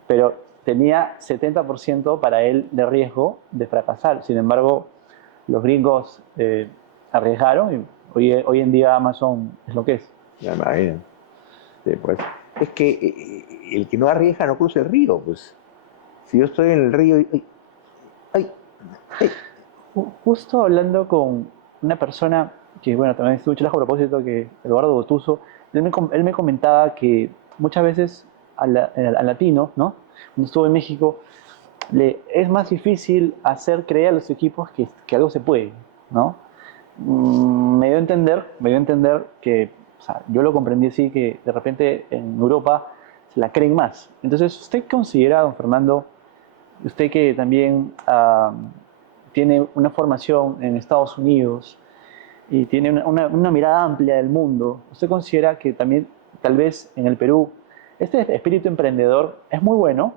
pero tenía 70% para él de riesgo de fracasar. Sin embargo, los gringos arriesgaron y hoy en día Amazon es lo que es. Ya imagino. Sí, pues. Es que el que no arriesga no cruza el río, pues. Si yo estoy en el río y... ¡Ay! ¡Ay! Justo hablando con una persona que, bueno, también estuve charlas a propósito, que Eduardo Botuso, él me comentaba que muchas veces al latino, ¿no? Cuando estuvo en México, le es más difícil hacer creer a los equipos que algo se puede, ¿no? Me dio a entender que, o sea, yo lo comprendí así, que de repente en Europa se la creen más. Entonces, ¿usted considera, don Fernando, usted que también tiene una formación en Estados Unidos y tiene una mirada amplia del mundo, ¿usted considera que también, tal vez en el Perú, este espíritu emprendedor es muy bueno,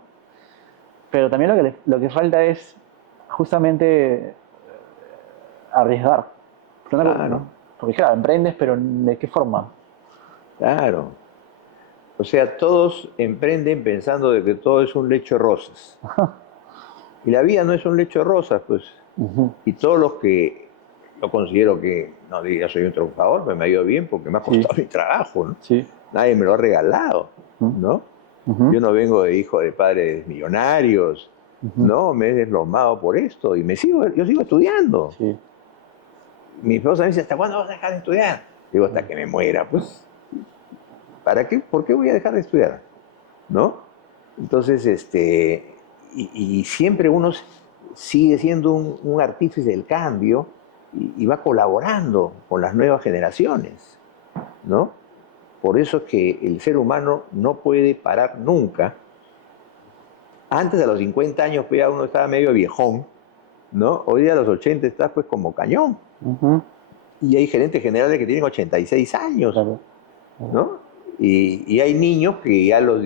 pero también lo que falta es justamente arriesgar? Claro, Porque claro, emprendes, pero ¿de qué forma? claro. O sea, todos emprenden pensando de que todo es un lecho de rosas. Y la vida no es un lecho de rosas, pues. Ujú. Y todos los que yo considero que, no diga soy un triunfador, me ha ido bien porque me ha Sí, costado mi trabajo, ¿no? sí. Nadie me lo ha regalado, Ujú, ¿no? ujú, Yo no vengo de hijo de padres millonarios, ujú. no, me he deslomado por esto y yo sigo estudiando. Sí. Mi esposa me dice, ¿hasta cuándo vas a dejar de estudiar? Digo, hasta que me muera, pues, ¿para qué? ¿Por qué voy a dejar de estudiar? ¿No? Entonces, y siempre uno sigue siendo un artífice del cambio y va colaborando con las nuevas generaciones, ¿no? Por eso es que el ser humano no puede parar nunca. Antes de los 50 años pues ya uno estaba medio viejón, ¿no? Hoy día a los 80 estás pues como cañón. Ujú, Y hay gerentes generales que tienen 86 años, claro. ¿no? Y hay niños que ya a los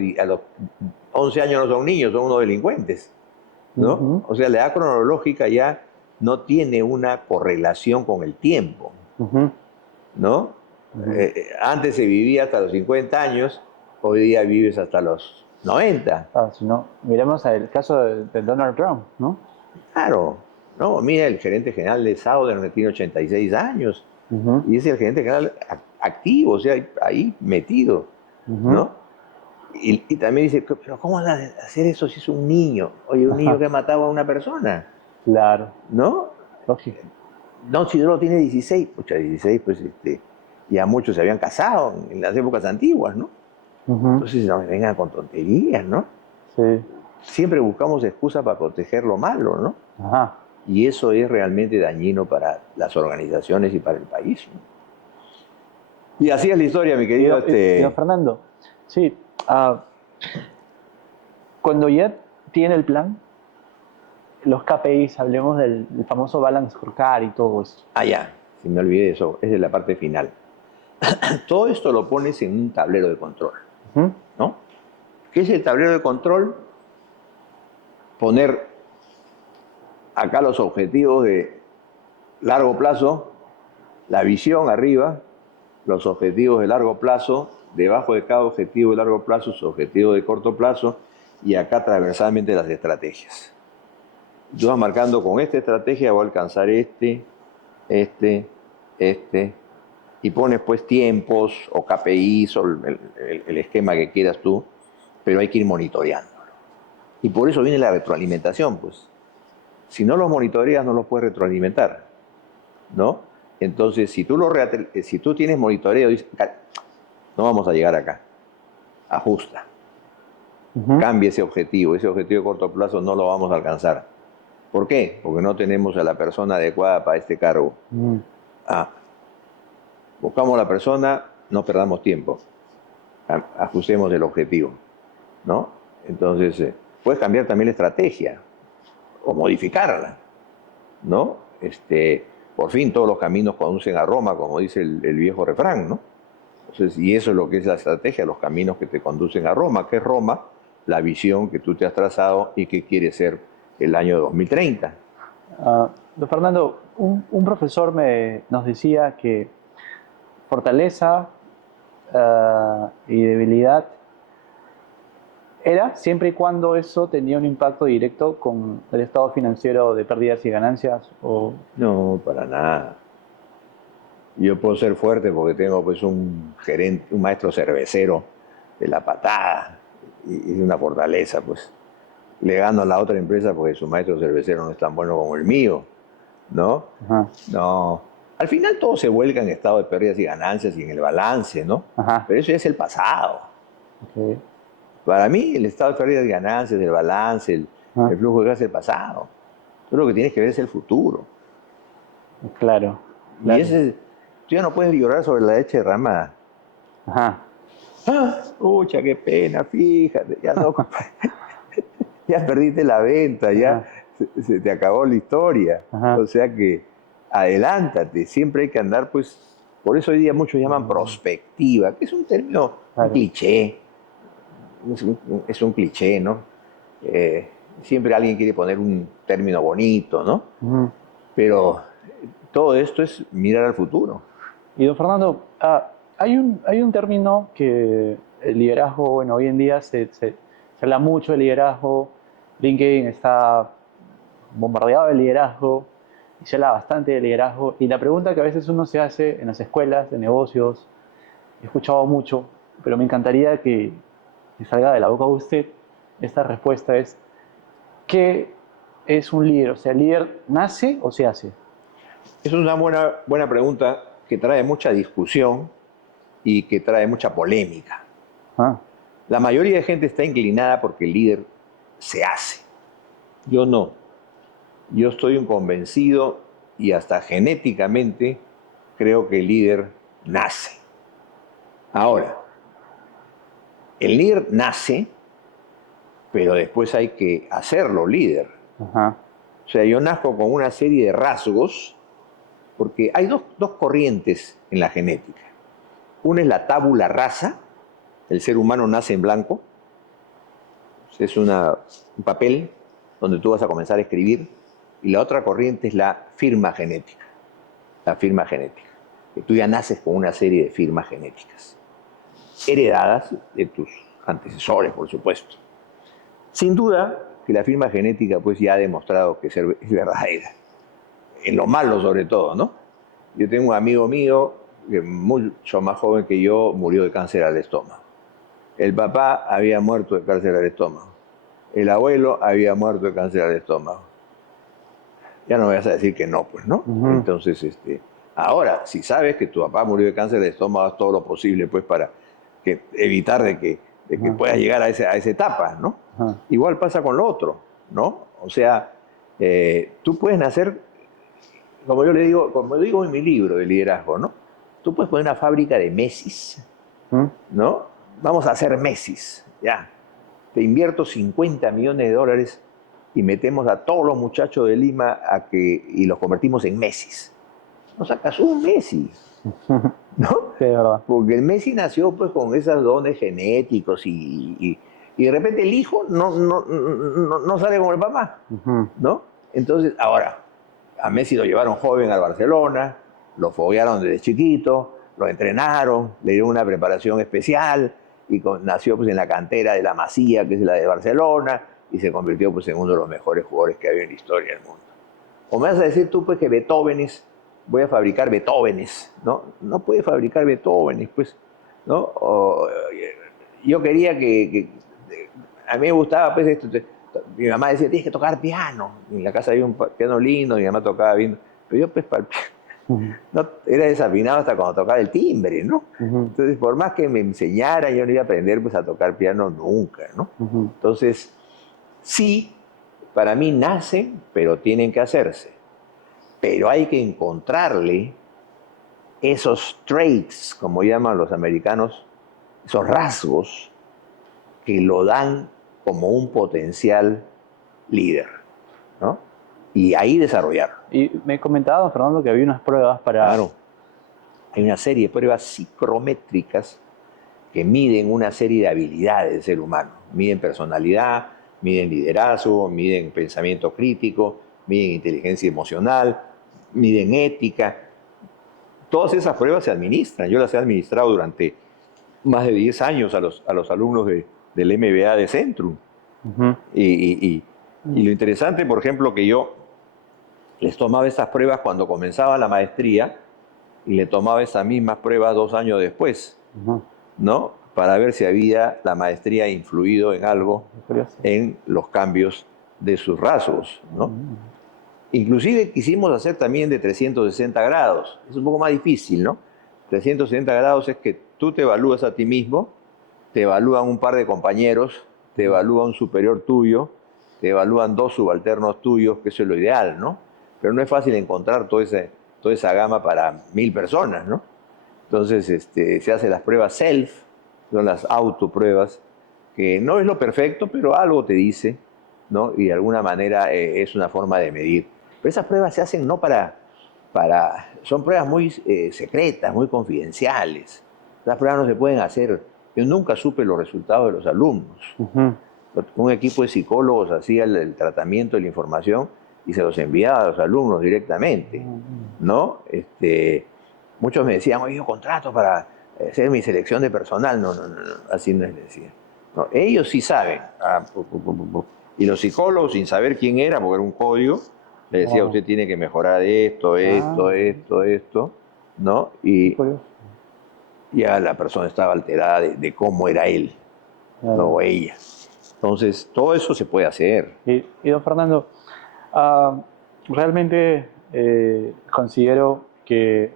11 años no son niños, son unos delincuentes, ¿no? Ujú, O sea, la edad cronológica ya no tiene una correlación con el tiempo, ujú, ¿no? ujú. Antes se vivía hasta los 50 años hoy día vives hasta los 90. Si no, miremos el caso de Donald Trump, ¿no? Claro, no, mira, el gerente general de Southern tiene 86 años Ujú, y es el gerente general activo, o sea, ahí metido, ujú. ¿no? Y también dice, pero ¿cómo vas a hacer eso si es un niño? Oye, un niño Ajá, que ha matado a una persona, claro, ¿no? lógico. No, si solo tiene 16, pucha, 16, pues ya muchos se habían casado en las épocas antiguas, ¿no? Ujú, Entonces no me vengan con tonterías, ¿no? sí, Siempre buscamos excusas para proteger lo malo, ¿no? ajá. Y eso es realmente dañino para las organizaciones y para el país, ¿no? Y así es la historia, mi querido. Don Fernando, sí, cuando ya tiene el plan, los KPIs, hablemos del famoso balance scorecard y todo eso. Ah, ya, si me olvidé de eso, esa es la parte final. Todo esto lo pones en un tablero de control, Ujú, ¿no? ¿Qué es el tablero de control? Poner acá los objetivos de largo plazo, la visión arriba, los objetivos de largo plazo, debajo de cada objetivo de largo plazo, sus objetivos de corto plazo, y acá transversalmente las estrategias. Tú vas marcando con esta estrategia voy a alcanzar este, este, y pones pues tiempos o KPIs o el esquema que quieras tú, pero hay que ir monitoreando. Y por eso viene la retroalimentación, pues. Si no los monitoreas, no los puedes retroalimentar, ¿no? Entonces, si tú tienes monitoreo, dices, no vamos a llegar acá, ajusta, ujú, cambia ese objetivo de corto plazo no lo vamos a alcanzar. ¿Por qué? Porque no tenemos a la persona adecuada para este cargo. ujú. Ah, buscamos a la persona, no perdamos tiempo, ajustemos el objetivo, ¿no? Entonces, puedes cambiar también la estrategia o modificarla, ¿no? Por fin todos los caminos conducen a Roma, como dice el viejo refrán, ¿no? Entonces, y eso es lo que es la estrategia, los caminos que te conducen a Roma. ¿Qué es Roma? La visión que tú te has trazado y que quiere ser el año 2030. Don Fernando, un profesor nos decía que fortaleza y debilidad era siempre y cuando eso tenía un impacto directo con el estado financiero de pérdidas y ganancias. O... No, para nada. Yo puedo ser fuerte porque tengo pues un gerente, un maestro cervecero de la patada y es una fortaleza, pues. Le gano a la otra empresa porque su maestro cervecero no es tan bueno como el mío, ¿no? Ajá, No. Al final todo se vuelca en estado de pérdidas y ganancias y en el balance, ¿no? ajá, Pero eso ya es el pasado. ok, Para mí, el estado de pérdidas y ganancias, el balance, ajá, el flujo de gas es el pasado. Tú lo que tienes que ver es el futuro. claro, Y claro, tú ya no puedes llorar sobre la leche derramada. ajá, Ah, pucha, qué pena, fíjate, ya no, ya perdiste la venta, ya ajá, se te acabó la historia. ajá, O sea que adelántate, siempre hay que andar, pues, por eso hoy día muchos llaman prospectiva, que es un término, un claro, cliché, es un cliché, ¿no? Eh, Siempre alguien quiere poner un término bonito, ¿no? ujú. Pero todo esto es mirar al futuro. Y don Fernando, hay un término que el liderazgo, bueno, hoy en día se habla mucho de liderazgo, LinkedIn está bombardeado de liderazgo, y se habla bastante de liderazgo, y la pregunta que a veces uno se hace en las escuelas, de negocios, he escuchado mucho, pero me encantaría que salga de la boca de usted, esta respuesta es, ¿qué es un líder? O sea, ¿el líder nace o se hace? Es una buena pregunta que trae mucha discusión y que trae mucha polémica. Ah, La mayoría de gente está inclinada porque el líder se hace. Yo no. Yo estoy un convencido y hasta genéticamente creo que el líder nace. Ahora, el líder nace, pero después hay que hacerlo líder. ajá, O sea, yo nazco con una serie de rasgos, porque hay dos corrientes en la genética. Una es la tabula rasa, el ser humano nace en blanco, es un papel donde tú vas a comenzar a escribir, y la otra corriente es la firma genética, que tú ya naces con una serie de firmas genéticas. heredadas de tus antecesores, por supuesto. Sin duda que la firma genética pues ya ha demostrado que es verdadera, en lo malo sobre todo, ¿no? Yo tengo un amigo mío, que mucho más joven que yo, murió de cáncer al estómago. El papá había muerto de cáncer al estómago. El abuelo había muerto de cáncer al estómago. Ya no me vas a decir que no, pues, ¿no? Entonces, ahora, si sabes que tu papá murió de cáncer de estómago, haz todo lo posible, pues, para evitar de que puedas llegar a esa etapa, ¿no? Igual pasa con lo otro, ¿no? O sea, tú puedes nacer, como digo en mi libro de liderazgo, ¿no? Tú puedes poner una fábrica de Messis, ¿no? Vamos a hacer Messis, ya. Te invierto 50 millones de dólares y metemos a todos los muchachos de Lima y los convertimos en Messis. No sacas un Messi, ¿no? Sí, es verdad. Porque el Messi nació pues con esos dones genéticos y de repente el hijo no sale como el papá, ¿no? Entonces, ahora, a Messi lo llevaron joven al Barcelona, lo foguearon desde chiquito, lo entrenaron, le dieron una preparación especial y nació pues en la cantera de la Masía, que es la de Barcelona, y se convirtió pues en uno de los mejores jugadores que había en la historia del mundo. O me vas a decir tú pues que voy a fabricar Beethovenes, ¿no? No puedes fabricar Beethovenes, pues, ¿no? Yo quería a mí me gustaba pues esto, mi mamá decía, tienes que tocar piano, en la casa había un piano lindo, mi mamá tocaba bien, pero yo pues para el piano, no, era desafinado hasta cuando tocaba el timbre, ¿no? Entonces, por más que me enseñara, yo no iba a aprender pues a tocar piano nunca, ¿no? Entonces, sí, para mí nacen, pero tienen que hacerse. Pero hay que encontrarle esos traits, como llaman los americanos, esos rasgos que lo dan como un potencial líder, ¿no? Y ahí desarrollarlo. Y me comentaba, don Fernando, que había unas pruebas para... Claro, hay una serie de pruebas psicométricas que miden una serie de habilidades del ser humano. Miden personalidad, miden liderazgo, miden pensamiento crítico, miden inteligencia emocional, miden ética. Todas esas pruebas se administran. Yo las he administrado durante más de 10 años a los alumnos del MBA de Centrum. Y lo interesante, por ejemplo, que yo les tomaba esas pruebas cuando comenzaba la maestría y le tomaba esas mismas pruebas 2 años después, ¿no? Para ver si había la maestría influido en algo, en los cambios de sus rasgos, ¿no? Inclusive quisimos hacer también de 360 grados. Es un poco más difícil, ¿no? 360 grados es que tú te evalúas a ti mismo, te evalúan un par de compañeros, te evalúa un superior tuyo, te evalúan 2 subalternos tuyos, que eso es lo ideal, ¿no? Pero no es fácil encontrar toda esa gama para 1000 personas, ¿no? Entonces se hacen las pruebas self, son las autopruebas, que no es lo perfecto, pero algo te dice, ¿no? Y de alguna manera es una forma de medir. Pero esas pruebas se hacen no son pruebas muy secretas, muy confidenciales. Las pruebas no se pueden hacer. Yo nunca supe los resultados de los alumnos. Un equipo de psicólogos hacía el tratamiento de la información y se los enviaba a los alumnos directamente, ¿no? Muchos me decían, oye, yo contrato para hacer mi selección de personal. No, así no les decía. No, ellos sí saben. Y los psicólogos, sin saber quién era, porque era un código, le decía, usted tiene que mejorar esto, ¿no? Y ya la persona estaba alterada de cómo era él, no ella. Entonces, todo eso se puede hacer. Y don Fernando, realmente considero que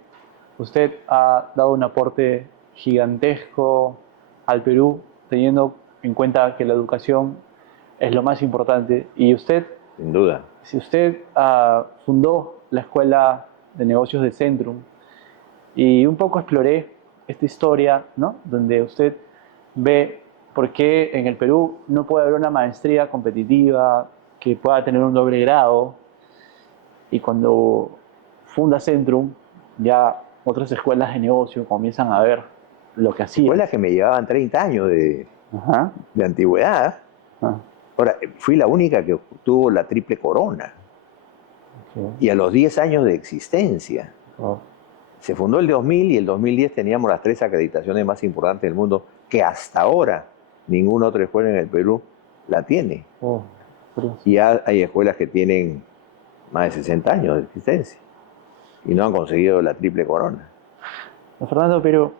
usted ha dado un aporte gigantesco al Perú, teniendo en cuenta que la educación es lo más importante. Y usted, sin duda, si usted fundó la Escuela de Negocios de Centrum, y un poco exploré esta historia, ¿no? Donde usted ve por qué en el Perú no puede haber una maestría competitiva que pueda tener un doble grado, y cuando funda Centrum, ya otras escuelas de negocio comienzan a ver lo que hacía. Escuelas que me llevaban 30 años de antigüedad. Ahora, fui la única que obtuvo la triple corona. Y a los 10 años de existencia. Se fundó el 2000 y el 2010 teníamos las 3 acreditaciones más importantes del mundo, que hasta ahora ninguna otra escuela en el Perú la tiene. Oh, curioso. Y ya hay escuelas que tienen más de 60 años de existencia y no han conseguido la triple corona. Don Fernando, pero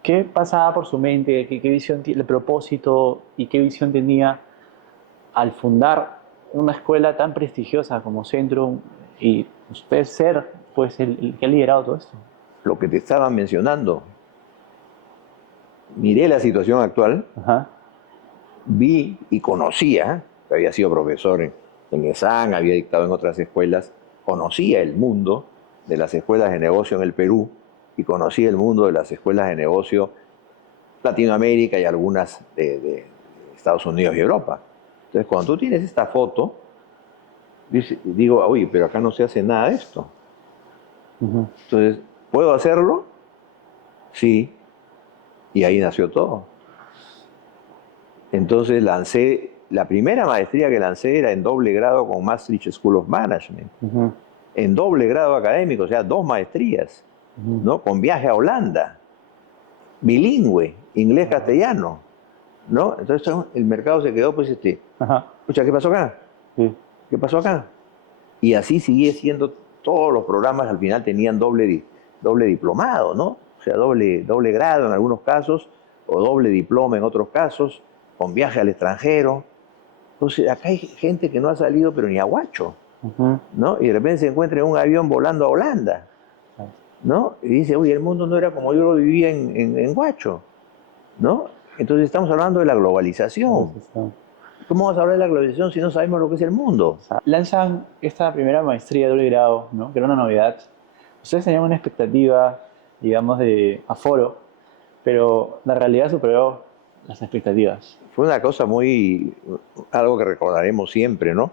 ¿qué pasaba por su mente? ¿Qué visión, el propósito y qué visión tenía al fundar una escuela tan prestigiosa como Centrum y usted ser pues el que ha liderado todo esto? Lo que te estaba mencionando, miré la situación actual, Ajá. vi y conocía, que había sido profesor en ESAN, había dictado en otras escuelas, conocía el mundo de las escuelas de negocio en el Perú y conocía el mundo de las escuelas de negocio Latinoamérica y algunas de Estados Unidos y Europa. Entonces, cuando tú tienes esta foto, digo, oye, pero acá no se hace nada de esto. Ujú. Entonces, ¿puedo hacerlo? Sí. Y ahí nació todo. Entonces la primera maestría que lancé era en doble grado con Maastricht School of Management, Ujú. en doble grado académico, o sea, 2 maestrías, Ujú. ¿no? Con viaje a Holanda, bilingüe, inglés-castellano, ¿no? Entonces el mercado se quedó, pues, Ajá. escucha, ¿qué pasó acá? Sí. ¿Qué pasó acá? Y así sigue siendo, todos los programas al final tenían doble diplomado, ¿no? O sea, doble grado en algunos casos, o doble diploma en otros casos, con viaje al extranjero. Entonces, acá hay gente que no ha salido, pero ni a Huacho, Ujú. ¿no? Y de repente se encuentra en un avión volando a Holanda, ¿no? Y dice, oye, el mundo no era como yo lo vivía en Huacho, ¿no? Entonces estamos hablando de la globalización. ¿Cómo vamos a hablar de la globalización si no sabemos lo que es el mundo? Lanzan esta primera maestría de doble grado, ¿no? Que era una novedad. Ustedes tenían una expectativa, digamos, de aforo, pero la realidad superó las expectativas. Fue una cosa algo que recordaremos siempre, ¿no?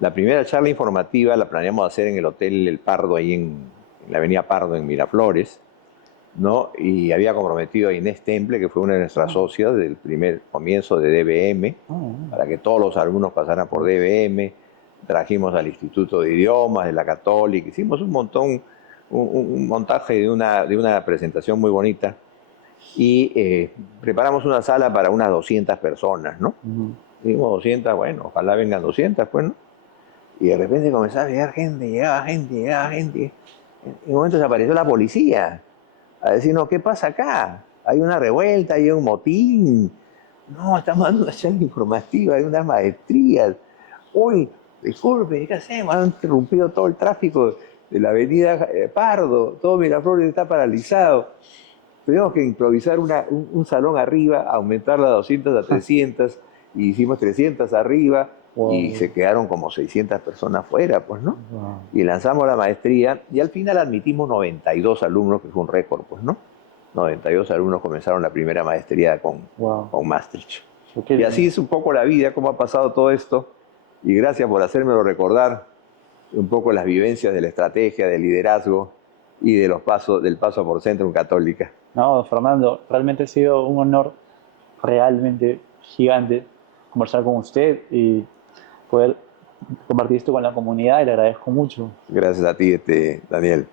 La primera charla informativa la planeamos hacer en el Hotel El Pardo, ahí en la Avenida Pardo, en Miraflores, ¿no? Y había comprometido a Inés Temple, que fue una de nuestras socias del primer comienzo de DBM, para que todos los alumnos pasaran por DBM. Trajimos al Instituto de Idiomas, de la Católica, hicimos un montón, un montaje de una presentación muy bonita y preparamos una sala para unas 200 personas, ¿no? Ujú. Dijimos 200, bueno, ojalá vengan 200, pues, ¿no? Y de repente comenzaba a llegar gente, llegaba gente, llegaba gente. En un momento se apareció la policía a decirnos, ¿qué pasa acá? Hay una revuelta, hay un motín. No, estamos dando una charla informativa, hay unas maestrías. Uy, disculpe, ¿qué hacemos? Han interrumpido todo el tráfico de la avenida Pardo, todo Miraflores está paralizado. Tuvimos que improvisar un salón arriba, aumentar las 200 a 300, y hicimos 300 arriba, y Wow. se quedaron como 600 personas fuera, pues, ¿no? Wow. Y lanzamos la maestría, y al final admitimos 92 alumnos, que fue un récord, pues, ¿no? 92 alumnos comenzaron la primera maestría Wow. con Maastricht. Qué Y así lindo. es un poco la vida, cómo ha pasado todo esto, y gracias por hacérmelo recordar un poco las vivencias de la estrategia, del liderazgo y del paso por Centrum Católica. No, Fernando, realmente ha sido un honor realmente gigante conversar con usted y poder compartir esto con la comunidad y le agradezco mucho. Gracias a ti, Daniel.